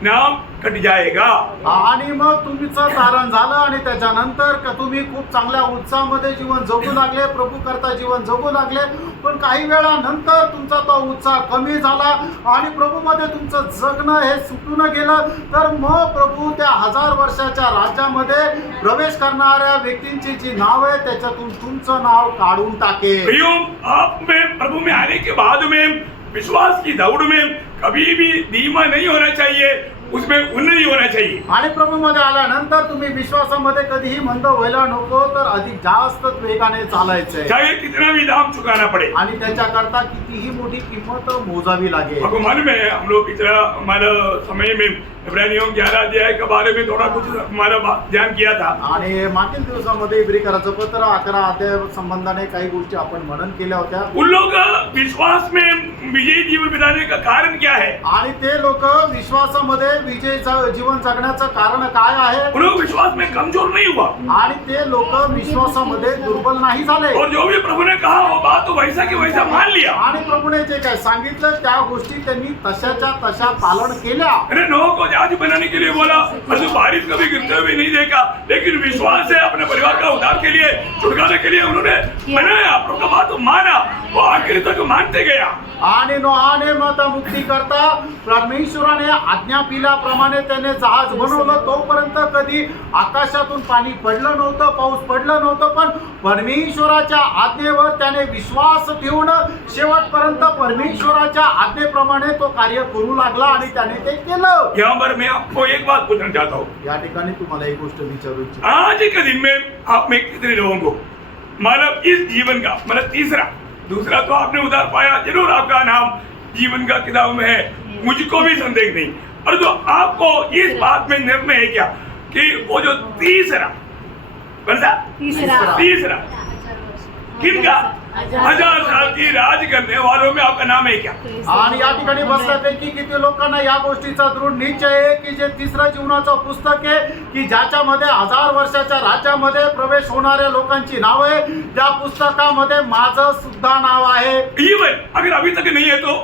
नाम कट जाएगा. आणि मग तुमचं तारण झालं आणि त्याच्यानंतर तुम्ही खूप चांगल्या उत्साहामध्ये जीवन जगू लागले, प्रभू करता जीवन जगू लागले. पण काही वेळानंतर तुमचा तो उत्साह कमी झाला आणि प्रभूमध्ये तुमचं जगणं हे सुटून गेलं. तर मग प्रभू त्या 1000 वर्षाच्या राज्यामध्ये प्रवेश करणाऱ्या व्यक्तींची जी नाव आहे त्याच्यातून तुमचं नाव काढून टाकेल. आप में प्रभु में आने के बाद में विश्वास की दौड़ में कभी भी धीमा नहीं होना चाहिए, उसमें उन्नति होना चाहिए. आणि प्रभूमध्ये आल्यानंतर तुम्ही विश्वासामध्ये कधीही मंद व्हायला नको, तर अधिक जास्त वेगाने चालायचंय. चाहे कितना भी दाम चुकाना पड़े. आणि त्याच्याकरता कितीही मोठी किंमत मोजावी लागेल. आपको मालूम है हम लोग पिछला हमारा समय में इब्रानियों 11 अध्याय के बारे में थोड़ा कुछ हमारा ध्यान किया था. आणि मागील दिवसामध्ये इब्रिकराचं पत्र 11 अध्याय संबंधाने काही गोष्टी आपण मनन केल्या होत्या. उन लोग विश्वास में विजयी जीवन बिताने का कारण क्या है? आणि ते लोक विश्वासामध्ये विजय जीवन जगण्याचं कारण काय आहे? उन लोग विश्वास में कमजोर नहीं हुआ आणि ते लोक विश्वासामध्ये दुर्बल नाही झाले. और जो भी प्रभु ने कहा वो बात तो वैसा की वैसा मान लिया. आणि प्रभूने जे काय सांगितलं त्या गोष्टी त्यांनी तशाच्या तशा पालन केल्या. अरे नोह को जहाज बनाने के लिए बोला, और तो बारिश कभी गिरते हुए नहीं देखा, लेकिन विश्वास है अपने परिवार का उद्धार के लिए, छुटकारे के लिए उन्होंने बनाया, प्रभु का बात माना, वो आखिर तक मानते गया. आणि नोहाने मग मुक्ती करता परमेश्वराने आज्ञा पिल्याप्रमाणे त्याने जहाज बनवलं. तोपर्यंत कधी आकाशातून पाणी पडलं नव्हतं, पाऊस पडलं नव्हतं, पण परमेश्वराच्या आज्ञेवर त्याने विश्वास ठेवून शेवटपर्यंत परमेश्वराच्या आज्ञेप्रमाणे तो कार्य करू लागला आणि त्याने ते केलं. यहाँ पर मैं आपको एक बात पूछना चाहता हूँ. या ठिकाणी तुम्हाला एक गोष्ट विचारू इच्छितो. आज के दिन में आप में कितने लोगों को मतलब इस जीवन का मतलब तीसरा, दूसरा तो आपने उधार पाया, जरूर आपका नाम जीवन का किताब में है, मुझको भी संदेह नहीं, और जो आपको इस बात में निर्णय है क्या कि वो जो तीसरा तीसरा किनका 1000 साल की राज करने वालों में आपका नाम है क्या? आणि या ठिकाणी बसल्यापैकी किती लोकांना या गोष्टीचा दृढ निश्चय आहे की जे तिसरं जीवनाचं पुस्तक आहे की ज्याच्यामध्ये 1000 वर्षाच्या राज्यामध्ये प्रवेश होणाऱ्या लोकांची नाव आहे, त्या पुस्तकामध्ये माझं सुद्धा नाव आहे. इवन अगर अभी तक नहीं है तो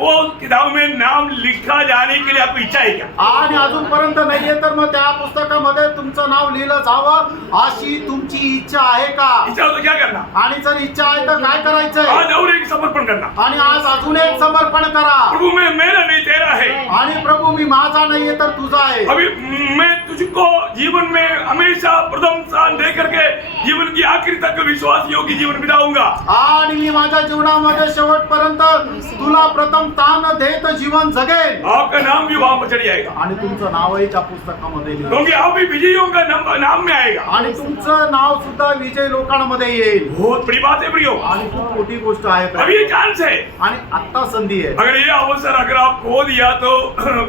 वो किताब में नाम लिखा जाने के लिए आपको इच्छा है क्या? आणि अजूनपर्यंत नाहीये तर मग त्या पुस्तकामध्ये तुमचं नाव लिहिलं जावं अशी तुमची इच्छा आहे का? इच्छा हो तो क्या करना? आणि जर इच्छा आहे तर काय करायचंय? आज और एक समर्पण करना. आणि आज अजून एक समर्पण करा. प्रभु में मेरा नहीं तेरा है. आणि प्रभू मी माझा नाहीये तर तुझा आहे. अभी मैं तुझको जीवन में हमेशा प्रथम स्थान दे करके जीवन की आखिरी तक विश्वास योग्य जीवन बिताऊंगा. आणि मी माझ्या जीवनामध्ये शेवटपर्यंत तुला प्रथम स्थान देत जीवन जगेल. आपका नाम भी वहां पर चढ़ जाएगा. आणि तुमचं नावही त्या पुस्तकामध्ये लिहिलं. क्योंकि आप भी विजयियों का नाम में आएगा. आणि तुमचं नाव सुद्धा विजय लोकांमध्ये येईल. बहुत बड़ी बात है प्रियो. आणि खूप मोठी गोष्ट आहे. अभी ये चांस है. आणि आता संधी आहे. अगर ये अवसर अगर आप खो दिया तो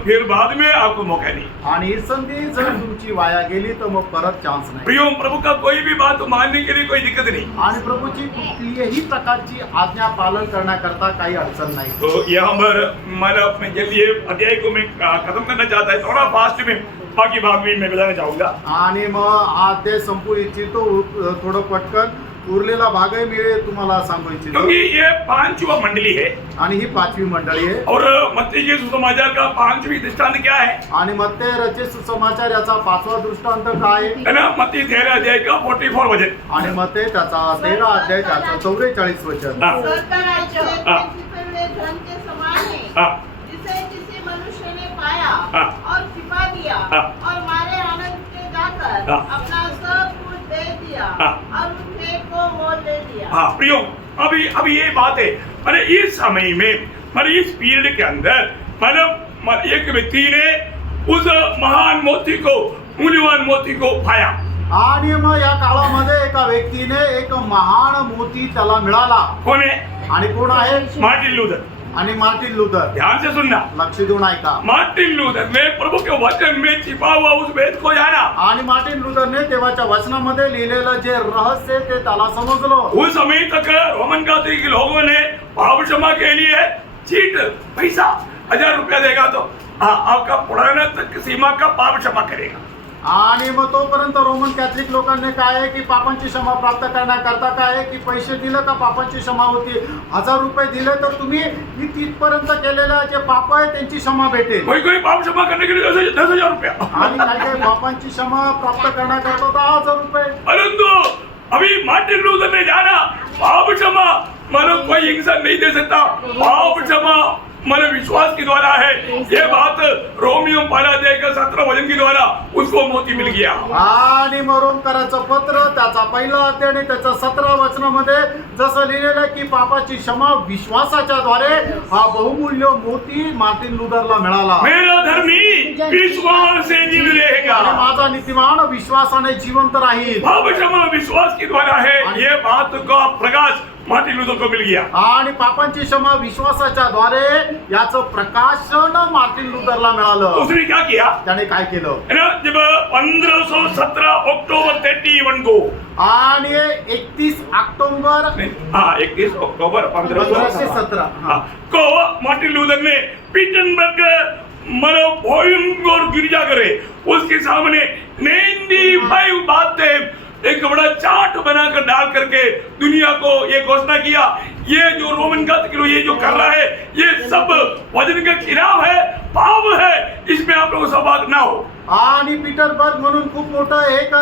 फिर बाद में आपको मौका नहीं. आणि ही संधी जर तुमची वाया गेली तर मग परत चान्स नाही. प्रियो प्रभु का कोई भी बात मानने के लिए कोई दिक्कत नहीं. आणि प्रभूची कुठलीही प्रकारची आज्ञा पालन करण्याकरता काही अडचण नाही. तो यहाँ पर मैं जल्दी ये अध्याय को मैं खत्म करना चाहता है, थोड़ा फास्ट में बाकी भाग भी मैं बताना चाहूंगा. आणि मग हा अध्याय संपू इच्छितो थोडं पटकन. उरलेला भागही मी तुम्हाला सांगू इच्छितो. क्योंकि ये पांचवा मंडली है आणि ही 5वी मंडळी आहे. और मत्ती के सुसमाचार का 5वीं दृष्टांत क्या है? आणि मत्ते रचित सुसमाचार याचा 5वा दृष्टांत काय आहे? है ना? मत्ती 13 अध्याय का 44 वचन. आणि मत्ते त्याचा 13 अध्याय त्याचा 44 वचन. हाँ. स्वर्ग राज्य पृथ्वी हुए धन के समान है, हाँ. जिसे किसी मनुष्य ने पाया हाँ. और छिपा दिया हाँ. और मारे आनंद के जाकर हाँ. अपना सब कुछ दे दिया हाँ. और उस खेत को मोल ले लिया। हाँ प्रियो, अभी ये बात है, मैंने इस समय में, मैंने इस पीरियड के अंदर, मतलब एक व्यक्ति ने उस महान मोती को, मूल्यवान मोती को पाया. आणि मग या काळामध्ये एका व्यक्तीने एक महान मोती त्याला मिळाला. कौन है? आणि कोण आहे? Martin Luther. आणि मार्टिन लूथर. ध्यान से सुनना. लक्ष देऊन ऐका. मार्टिन लूथर ने प्रभु के वचन में छिपा हुआ उस वेद को जाना. आणि मार्टिन लूथरने देवाच्या वचनामध्ये लिहिलेलं जे रहस्य आहे ते त्याला समजलं. उस समय तक रोमन कैथोलिक लोगों ने पाप क्षमा के लिए चीट, पैसा 1000 रुपया देगा तो आपका पुराना तक सीमा का पाप क्षमा करेगा. आणि मग तोपर्यंत रोमन कॅथलिक लोकांनी काय आहे की पापांची क्षमा प्राप्त करण्याकरता काय आहे की पैसे दिले का पापांची क्षमा होती. 1000 रुपये दिले तर तुम्ही मी तिथपर्यंत केलेल्या जे पाप आहे त्यांची क्षमा भेटेल. कोई पाप क्षमा करने के लिए 10,000 रुपया. आणि काही काही पापांची क्षमा प्राप्त करण्याकरता 10,000 रुपये. परंतु अभी मार्टिन लूथर ने जाना पाप क्षमा मानो कोई इंसान नहीं दे सकता. पाप क्षमा मानो विश्वास के द्वारा है. ये बात रोमियो 17 वचन के द्वारा उसको मोती मिल गया. आणि मग रोमकराचं पत्र त्याचा 1 अध्याय आणि त्याच्या 17 वचनामध्ये जसं लिहिलेलं आहे की पापाची क्षमा विश्वासाच्या द्वारे हा बहुमूल्य मोती मार्टिन लूथरला मिळाला. मेरा धर्मी विश्वास से जीव आणि रहेगा. माझा नीतिमान विश्वासाने जिवंत राहील. पाप क्षमा विश्वास के द्वारा है. ये बात का प्रकाश मार्टिन लूथर को मिल गया. आणि पापांची क्षमा विश्वासाच्या द्वारे याचं प्रकाशन मार्टिन लूथरला मिळालं. उसने क्या किया? त्याने काय केलं? है ना, जब 1517 अक्टूबर 31 को, आणि 31 ऑक्टोबर 31 अक्टूबर 1517 को मार्टिन लूथर ने पिटनबर्ग भयंकर गिरजाघर है उसके सामने 95 बातें एक बड़ा चार्ट बनाकर डाल करके दुनिया को ये घोषणा किया, ये जो रोमन कैथोलिक ये जो कर रहा है ये सब वचन के खिलाफ है, पाप है, इसमें आप लोगों सहभाग ना हो. आणि पीटरबर्ग म्हणून खूप मोठं एक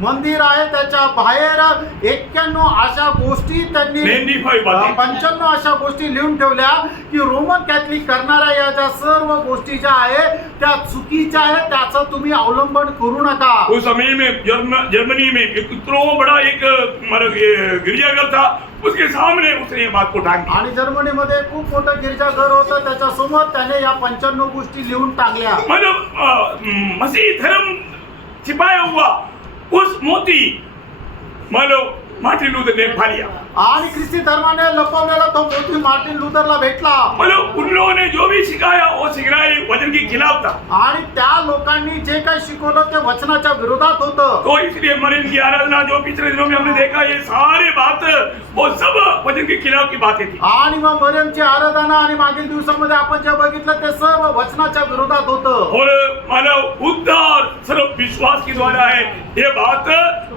मंदिर आहे. त्याच्या बाहेर 91 अशा गोष्टी त्यांनी 95 बातें. 95 अशा गोष्टी लिहून ठेवल्या की रोमन कॅथलिक करणाऱ्या या ज्या सर्व गोष्टी ज्या आहे त्या चुकीच्या आहेत, त्याचं तुम्ही अवलंबन करू नका. उस समय में जर्मनी में एक इतना बड़ा एक गिरजाघर था, उसके सामने उसने ये बात को टांग दिया. आणि जर्मनीमध्ये खूप मोठं गिरजाघर होतं, त्याच्या समोर त्याने या 95 गोष्टी लिहून टाकल्या. मतलब मसीह धर्म छिपाया हुआ उस मोती मार्टिन लूथर ने पा लिया. आणि ख्रिस्ती धर्माने लपवलेला तो मोती मार्टिन लूथरला भेटला. मतलब उन लोगों ने जो भी सिखाया वो सिखाई वचन के खिलाफ था. आणि त्या लोकांनी जे काही शिकवलं ते वचनाच्या विरोधात होतं. तो इसलिए मरियम की आराधना जो पिछले दिनों में हमने देखा, ये सारे बात वो सब वचन के खिलाफ की बातें थी. आणि मग मरियमची आराधना आणि मागील दिवसामध्ये आपण जे बघितलं ते सर्व वचनाच्या विरोधात होतं. और मानव उद्धार सिर्फ विश्वास के द्वारा है, ये बात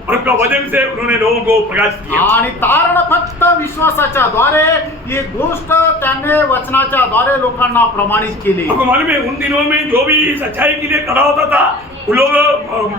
उनका वचन से उन्होंने लोगों को प्रकाश किया. आणि तारण फक्त विश्वासाच्या द्वारे ही गोष्ट त्याने वचनाच्या द्वारे लोकांना प्रमाणित केली. आपको मालूम है उन दिनों में जो भी इस अच्छाई के लिए खड़ा होता था वो लोग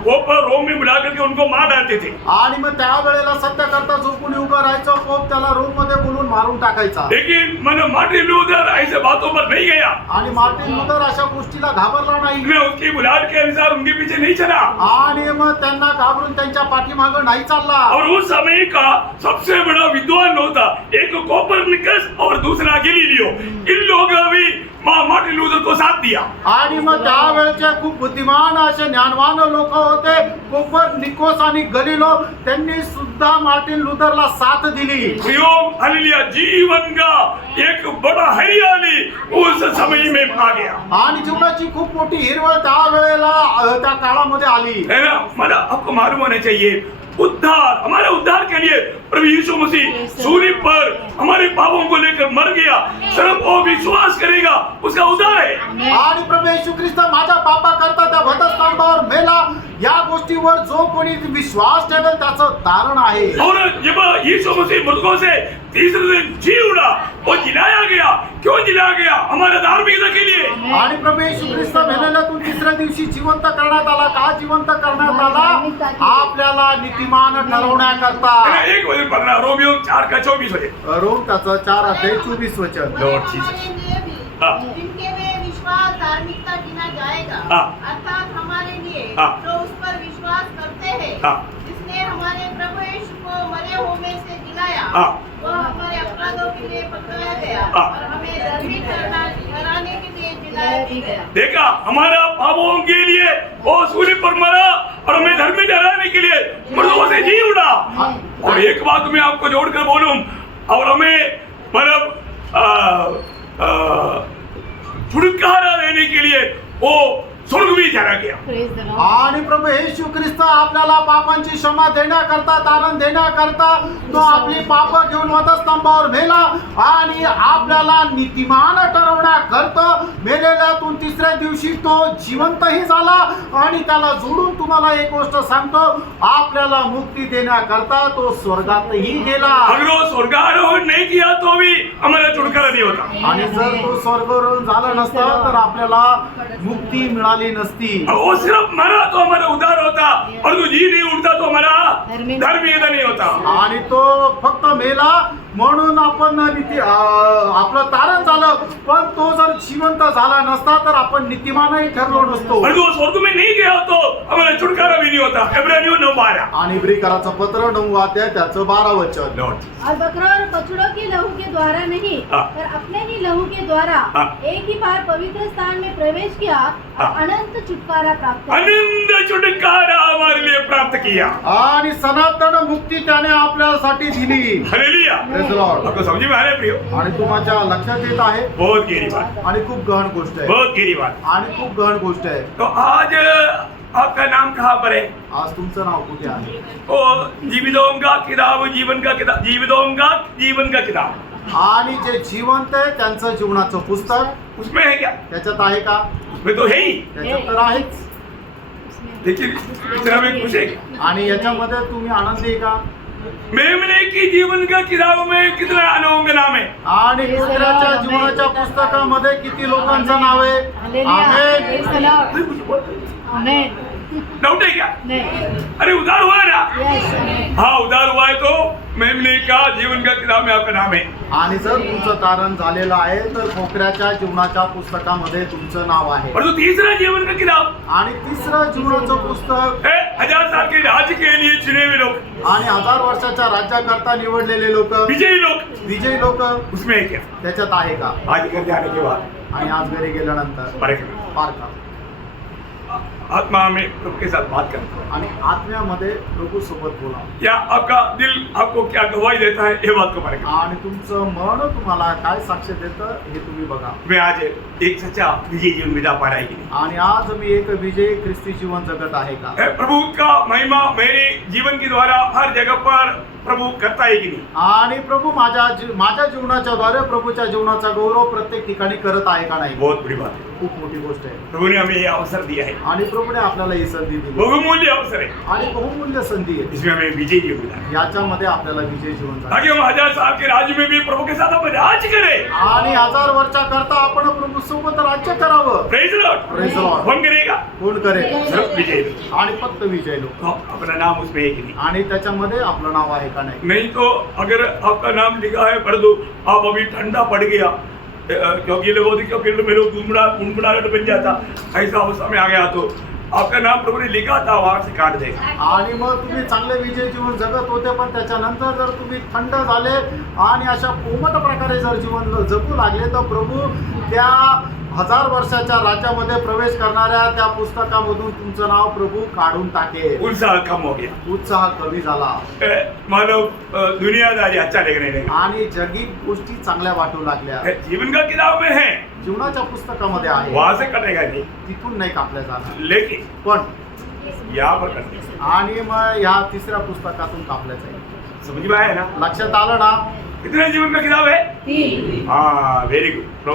पोप रोम में बुला करके उनको मार डालते थे. आणि मग त्या वेळेला सत्यकर्ता जो कोणी उभा राहायचा पोप त्याला रोम मध्ये बोलून मारून टाकायचा. लेकिन मार्टिन लूथर ऐसे बातों पर नहीं गया. आणि मार्टिन लूथर अशा गोष्टीला घाबरला नाही. मैं उसकी बुलाहट के अनुसार उनके पीछे नहीं चला. आणि मग त्यांना घाबरून त्यांच्या पाठीमागे नाही चालला. और उस समय का सबसे बड़ा विद्वान होता एक कोपरनिकस और दूसरा गैलीलियो. इन लोगों भी मार्टिन लूथर को साथ दिया. आणि मग त्यावेळेचे खूप बुद्धिमान असे ज्ञानवान लोक होते कोपरनिकोस आणि गलिलो, त्यांनी सुद्धा मार्टिन लूथरला साथ दिली. प्रयोग हालेलुया, जीवन का एक बड़ा हरियाली उस समय में आ गया. आणि जीवनाची खूप मोठी हिरवळ त्या वेळेला त्या काळामध्ये आली. है ना. मला आपको मालूम होना चाहिए उद्धार, हमारे उद्धार के लिए प्रभु यीशु मसीह सूली पर हमारे पापों को लेकर मर गया। सिर्फ वो विश्वास करेगा उसका उद्धार है। आणि प्रभू येशू ख्रिस्त माझ्या पापाकरता त्या वधस्तंभावर मेला, या गोष्टीवर जो कोणी विश्वास ठेवेल त्याचं तारण आहे। और जब यीशु मसीह मृतकों से तीसरे दिन जी उठा, वो जिलाया गया। क्यों जिलाया गया? हमारे धार्मिकता के लिए। आणि प्रभू येशू ख्रिस्त मेलेल्यातून तिसऱ्या दिवशी जिवंत करण्यात आला। का जिवंत करण्यात आला? आपल्याला नीतिमान ठरवण्याकरता। एक वचन पढ़ना, रोमियो 4:24 वचन। रोम त्याचं 4:24 वचन। Lord हमारे Jesus. लिए भी हाँ। जिनके में विश्वास धार्मिकता गिना जाएगा, हाँ। अर्थात हमारे लिए हाँ। जो उस पर विश्वास करते हैं, हाँ। जिसने हमारे प्रभु यीशु को मरे होने से जिलाया, हाँ। वो हमारे अपराधों के लिए पकड़ाया गया हाँ। और हमें धर्मी ठहराने के लिए जिलाया भी गया। देखा, हमारा पापों के लिए वो सूली पर मरा और हमें धर्मी ठहराने के लिए मृतकों से जी उठा। और एक बात मैं आपको जोड़कर बोलूं, और हमें मतलब छुटकारा देने के लिए वो स्वर्ग भी चला गया। Praise the Lord. आणि प्रभू येशू ख्रिस्त आपल्याला पापांची क्षमा देण्याकरता, तारण देण्याकरता तो आपली पाप घेऊन वधस्तंभावर मेला आणि आपल्याला नीतिमान ठरवण्याकरता मेलेल्यातून तिसऱ्या दिवशी तो जिवंतही झाला। आणि त्याला जोडून तुम्हाला एक गोष्ट सांगतो, आपल्याला मुक्ती देण्याकरता तो स्वर्गातही गेला। अगर वो स्वर्गारोहण नहीं किया तो भी हमारा छुटकारा नहीं होता। आणि जर तो स्वर्गारोहण झाला नसता तर आपल्याला मुक्ती मिळाली नसती। वो सिर्फ मरा तो हमारा उद्धार होता, और जो जी नहीं उठता तो हमारा धर्मीयता नहीं होता। आणि तो फक्त मेला म्हणून आपण आपलं तारण झालं, पण तो जर जिवंत झाला नसता तर आपण नीतिमानही ठरलो नसतो। और जो स्वर्ग में नहीं गया तो हमारा छुटकारा भी नहीं होता। इब्रानियों 9:12। आणि इब्रिकराचं पत्र 9 अध्याय त्याचं 12 वचन। और बकरा और बछड़ों के लहू के द्वारा नहीं, हाँ। पर अपने ही लहू के द्वारा हाँ। एक ही बार पवित्र स्थान में प्रवेश किया और हाँ। अनंत छुटकारा प्राप्त किया। अनंत छुटकारा हमारे लिए प्राप्त किया। आणि सनातन मुक्ती त्याने आपल्यासाठी दिली। हालेलुया। Praise the Lord। आपको समझ में आ रहा है प्रियो? आणि तुम्हाला लक्षात येत आहे, बहुत गहरी बात, आणि खूप गहन गोष्ट आहे, बहुत गहरी बात। आणि खूप गहन गोष्ट आहे। तो आज आपका नाम कहाँ पर है? आज तुमचं नाव कुठे आहे? ओ जीवितों का किताब, जीवन का किताब, जीवितों का जीवन का किताब। आणि जे जिवंत आहे त्यांचं जीवनाचं पुस्तक उसमें है क्या? त्याच्यात आहे का? उसमें तो है ही, त्याच्यात तर आहेच। लेकिन इतना में खुश है। आणि याच्यामध्ये तुम्ही आनंदी आहे का? मेमने की जीवन का किताब में कितना लोगों का नाम है? आणि कुत्र्याच्या जीवनाच्या पुस्तकामध्ये किती लोकांचं नाव आहे? Hallelujah. Amen. Praise the Lord. Amen. Doubt है क्या? नहीं। अरे उधार हुआ ना? Yes, आमेन। हाँ, उधार हुआ है तो मेमने का जीवन का किताब में आपका नाम है। आणि जर तुमचं तारण झालेलं आहे तर कोकऱ्याच्या जीवनाच्या पुस्तकामध्ये तुमचं नाव आहे। और जो तीसरा जीवन का किताब आणि तिसरं जीवनाचं पुस्तक है 1000 साल के राज्य के लिए चुने हुए लोग, आणि 1000 वर्षाच्या राज्याकरता निवडलेले लोक, विजयी लोग, विजयी लोक उसमें है क्या? त्याच्यात आहे का? आज घर जाने के बाद आणि आज घरी गेल्यानंतर परीक्षा पार का? आत्मा में प्रभु के साथ बात करता है, आणि आत्म्यामध्ये प्रभू सोबत बोला। या आपका दिल आपको क्या गवाही देता है, ये बात को परीक्षा। आणि तुमचं मन तुम्हाला काय साक्ष देतं हे तुम्ही बघा। मैं आज एक सच्चा विजय जीवन बिता पा रहा है कि नहीं? आणि आज मी एक विजयी ख्रिस्ती जीवन जगत आहे का? है प्रभु का महिमा मेरे जीवन के द्वारा हर जगह पर प्रभु करता है कि नहीं? आणि प्रभू माझ्या जीवनाच्या द्वारे प्रभूच्या जीवनाचा गौरव प्रत्येक ठिकाणी करत आहे का नाही? बहुत बड़ी बात है। खूप मोठी गोष्ट आहे। प्रभु ने हमें ये अवसर दिया है, आणि प्रभूने आपल्याला ही संधी दिली बहुमूल्य अवसर है, आणि बहुमूल्य संधी आहे। इसमें हमें विजय जीवन मिला है, याच्यामध्ये आपल्याला विजय जीवन जगायचं। ताकि हम 1000 साल के राज्य में भी प्रभु के साथ हम राज करें। आणि 1000 वर्षाकरता आपण प्रभू सोबत राज्य करावं। Praise the Lord. Praise the Lord। कौन करेगा? कोण करेल? सिर्फ विजय लोग। आणि फक्त विजय लोक। तो अपना नाम उसमें है कि नहीं? आणि त्याच्यामध्ये आपलं नाव आहे का नाही? नहीं तो अगर आपका नाम लिखा है पढ़ दो, आप अभी ठंडा पड़ गया क्योंकि लोग गुनगुनाहट बन जाता, ऐसा अवस्था में आ गया तो आपका नाम प्रभु ने लिखा था वहां से काट देगा। आणि मग तुम्ही चांगले विजय जीवन जगत होते, पण त्याच्यानंतर जर तुम्ही थंड झाले आणि अशा कोमट प्रकारे जर जीवन जगू लागले तर प्रभू त्या 1000 वर्षाच्या राज्यामध्ये प्रवेश करणाऱ्या त्या पुस्तकामधून तुमचं नाव प्रभू काढून टाकेल। उत्साह कम हो गया, उत्साह कमी झाला मानव दुनियादारी अच्छा लगने लगा, आणि जगी गोष्टी चांगल्या वाटू लागल्या। जीवन का किताब में है, जीवनाच्या पुस्तकामध्ये आहे, वहां से कटेगा नहीं। तिथून नाही कापल्या जाणार। लेकिन पण यहाँ पर करते हैं। आणि मग ह्या तिसऱ्या पुस्तकातून कापल्याचं आहे. समझ में आया ना? लक्षात आलं ना? कितने जीवन में किताब है? 3 हाँ, वेरी गुड। तो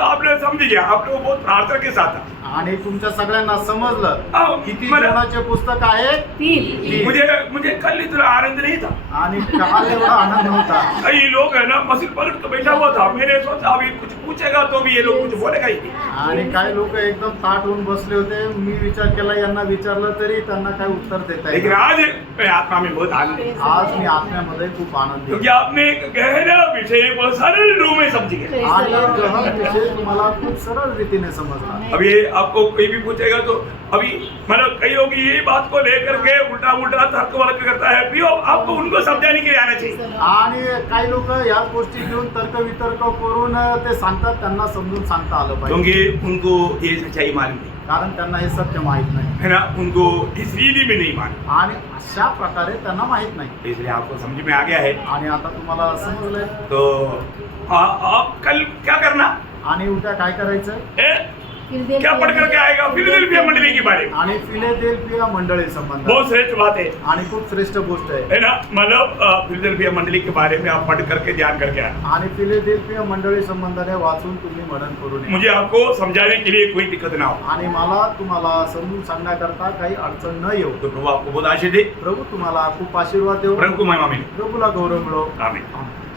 आपने समझ लिया, आप लोग बहुत प्रार्थना के साथ हैं। आणि तुमच्या सगळ्यांना समजलं आओ, किती मला- जीवनाचे पुस्तक आहे. 3 मुझे कल इतना आनंद नहीं था। आणि काल एवढा आनंद नव्हता. कई लोग है ना मसिल पलट के बैठा हुआ था, मैंने सोचा अभी कुछ पूछेगा तो भी ये लोग कुछ बोलेगा ही नहीं। आणि काही लोक एकदम ताट होऊन बसले होते. मी विचार केला, यांना विचारलं तरी त्यांना काही उत्तर देता येत लेकिन नाही. आज मैं आत्मा में बहुत आनंद है, आज मी आत्म्यामध्ये खूप आनंदी क्योंकि आपने एक गहरा विषय बहुत सरल रूप में समझ गए। आणि गहन विषय तुम्हाला खूप सरळ रीतीने समजला. अभी आपको कोई भी पूछेगा तो अभी मतलब कई लोग ये बात को लेकर के उल्टा उल्टा तर्क वर्क करता है, प्रियो आपको उनको समझाने के लिए आना चाहिए। आणि काही लोक या गोष्टी घेऊन तर्क वितर्क करून ते सांगतात, त्यांना समजून सांगता आलं पाहिजे. क्योंकि उनको ये सच्चाई मालूम नहीं कारण त्यांना हे सत्य माहित नाही है ना, उनको इस रीति में नहीं मालूम, आणि अशा प्रकारे त्यांना माहित नाही. इसलिए आपको समझ में आ गया है। आणि आता तुम्हाला समजलंय. तो आप कल क्या करना आणि उद्या काय करायचं है? क्या पढ़ करके आएगा? फिलडेल्फिया मंडली के बारे में आणि फिलेडेल्फिया मंडळी संबंध बहुत श्रेष्ठ बात है, आणि खूप श्रेष्ठ गोष्ट आहे. है ना, मतलब फिलडेल्फिया मंडली के बारे में आप पढ़ करके ध्यान करके आए। आणि फिलेडेल्फिया मंडळी संबंधाने वाचून तुम्ही मनन करून या. मुझे आपको समझाने के लिए कोई दिक्कत ना हो, आणि मला तुम्हाला समजून सांगण्याकरता काही अडचण न येऊ. तो प्रभु आपको बहुत आशीष दे, प्रभु तुम्हाला खूप आशीर्वाद देऊ. प्रभु को महिमा मिले। प्रभूला गौरव मिळो. आमीन।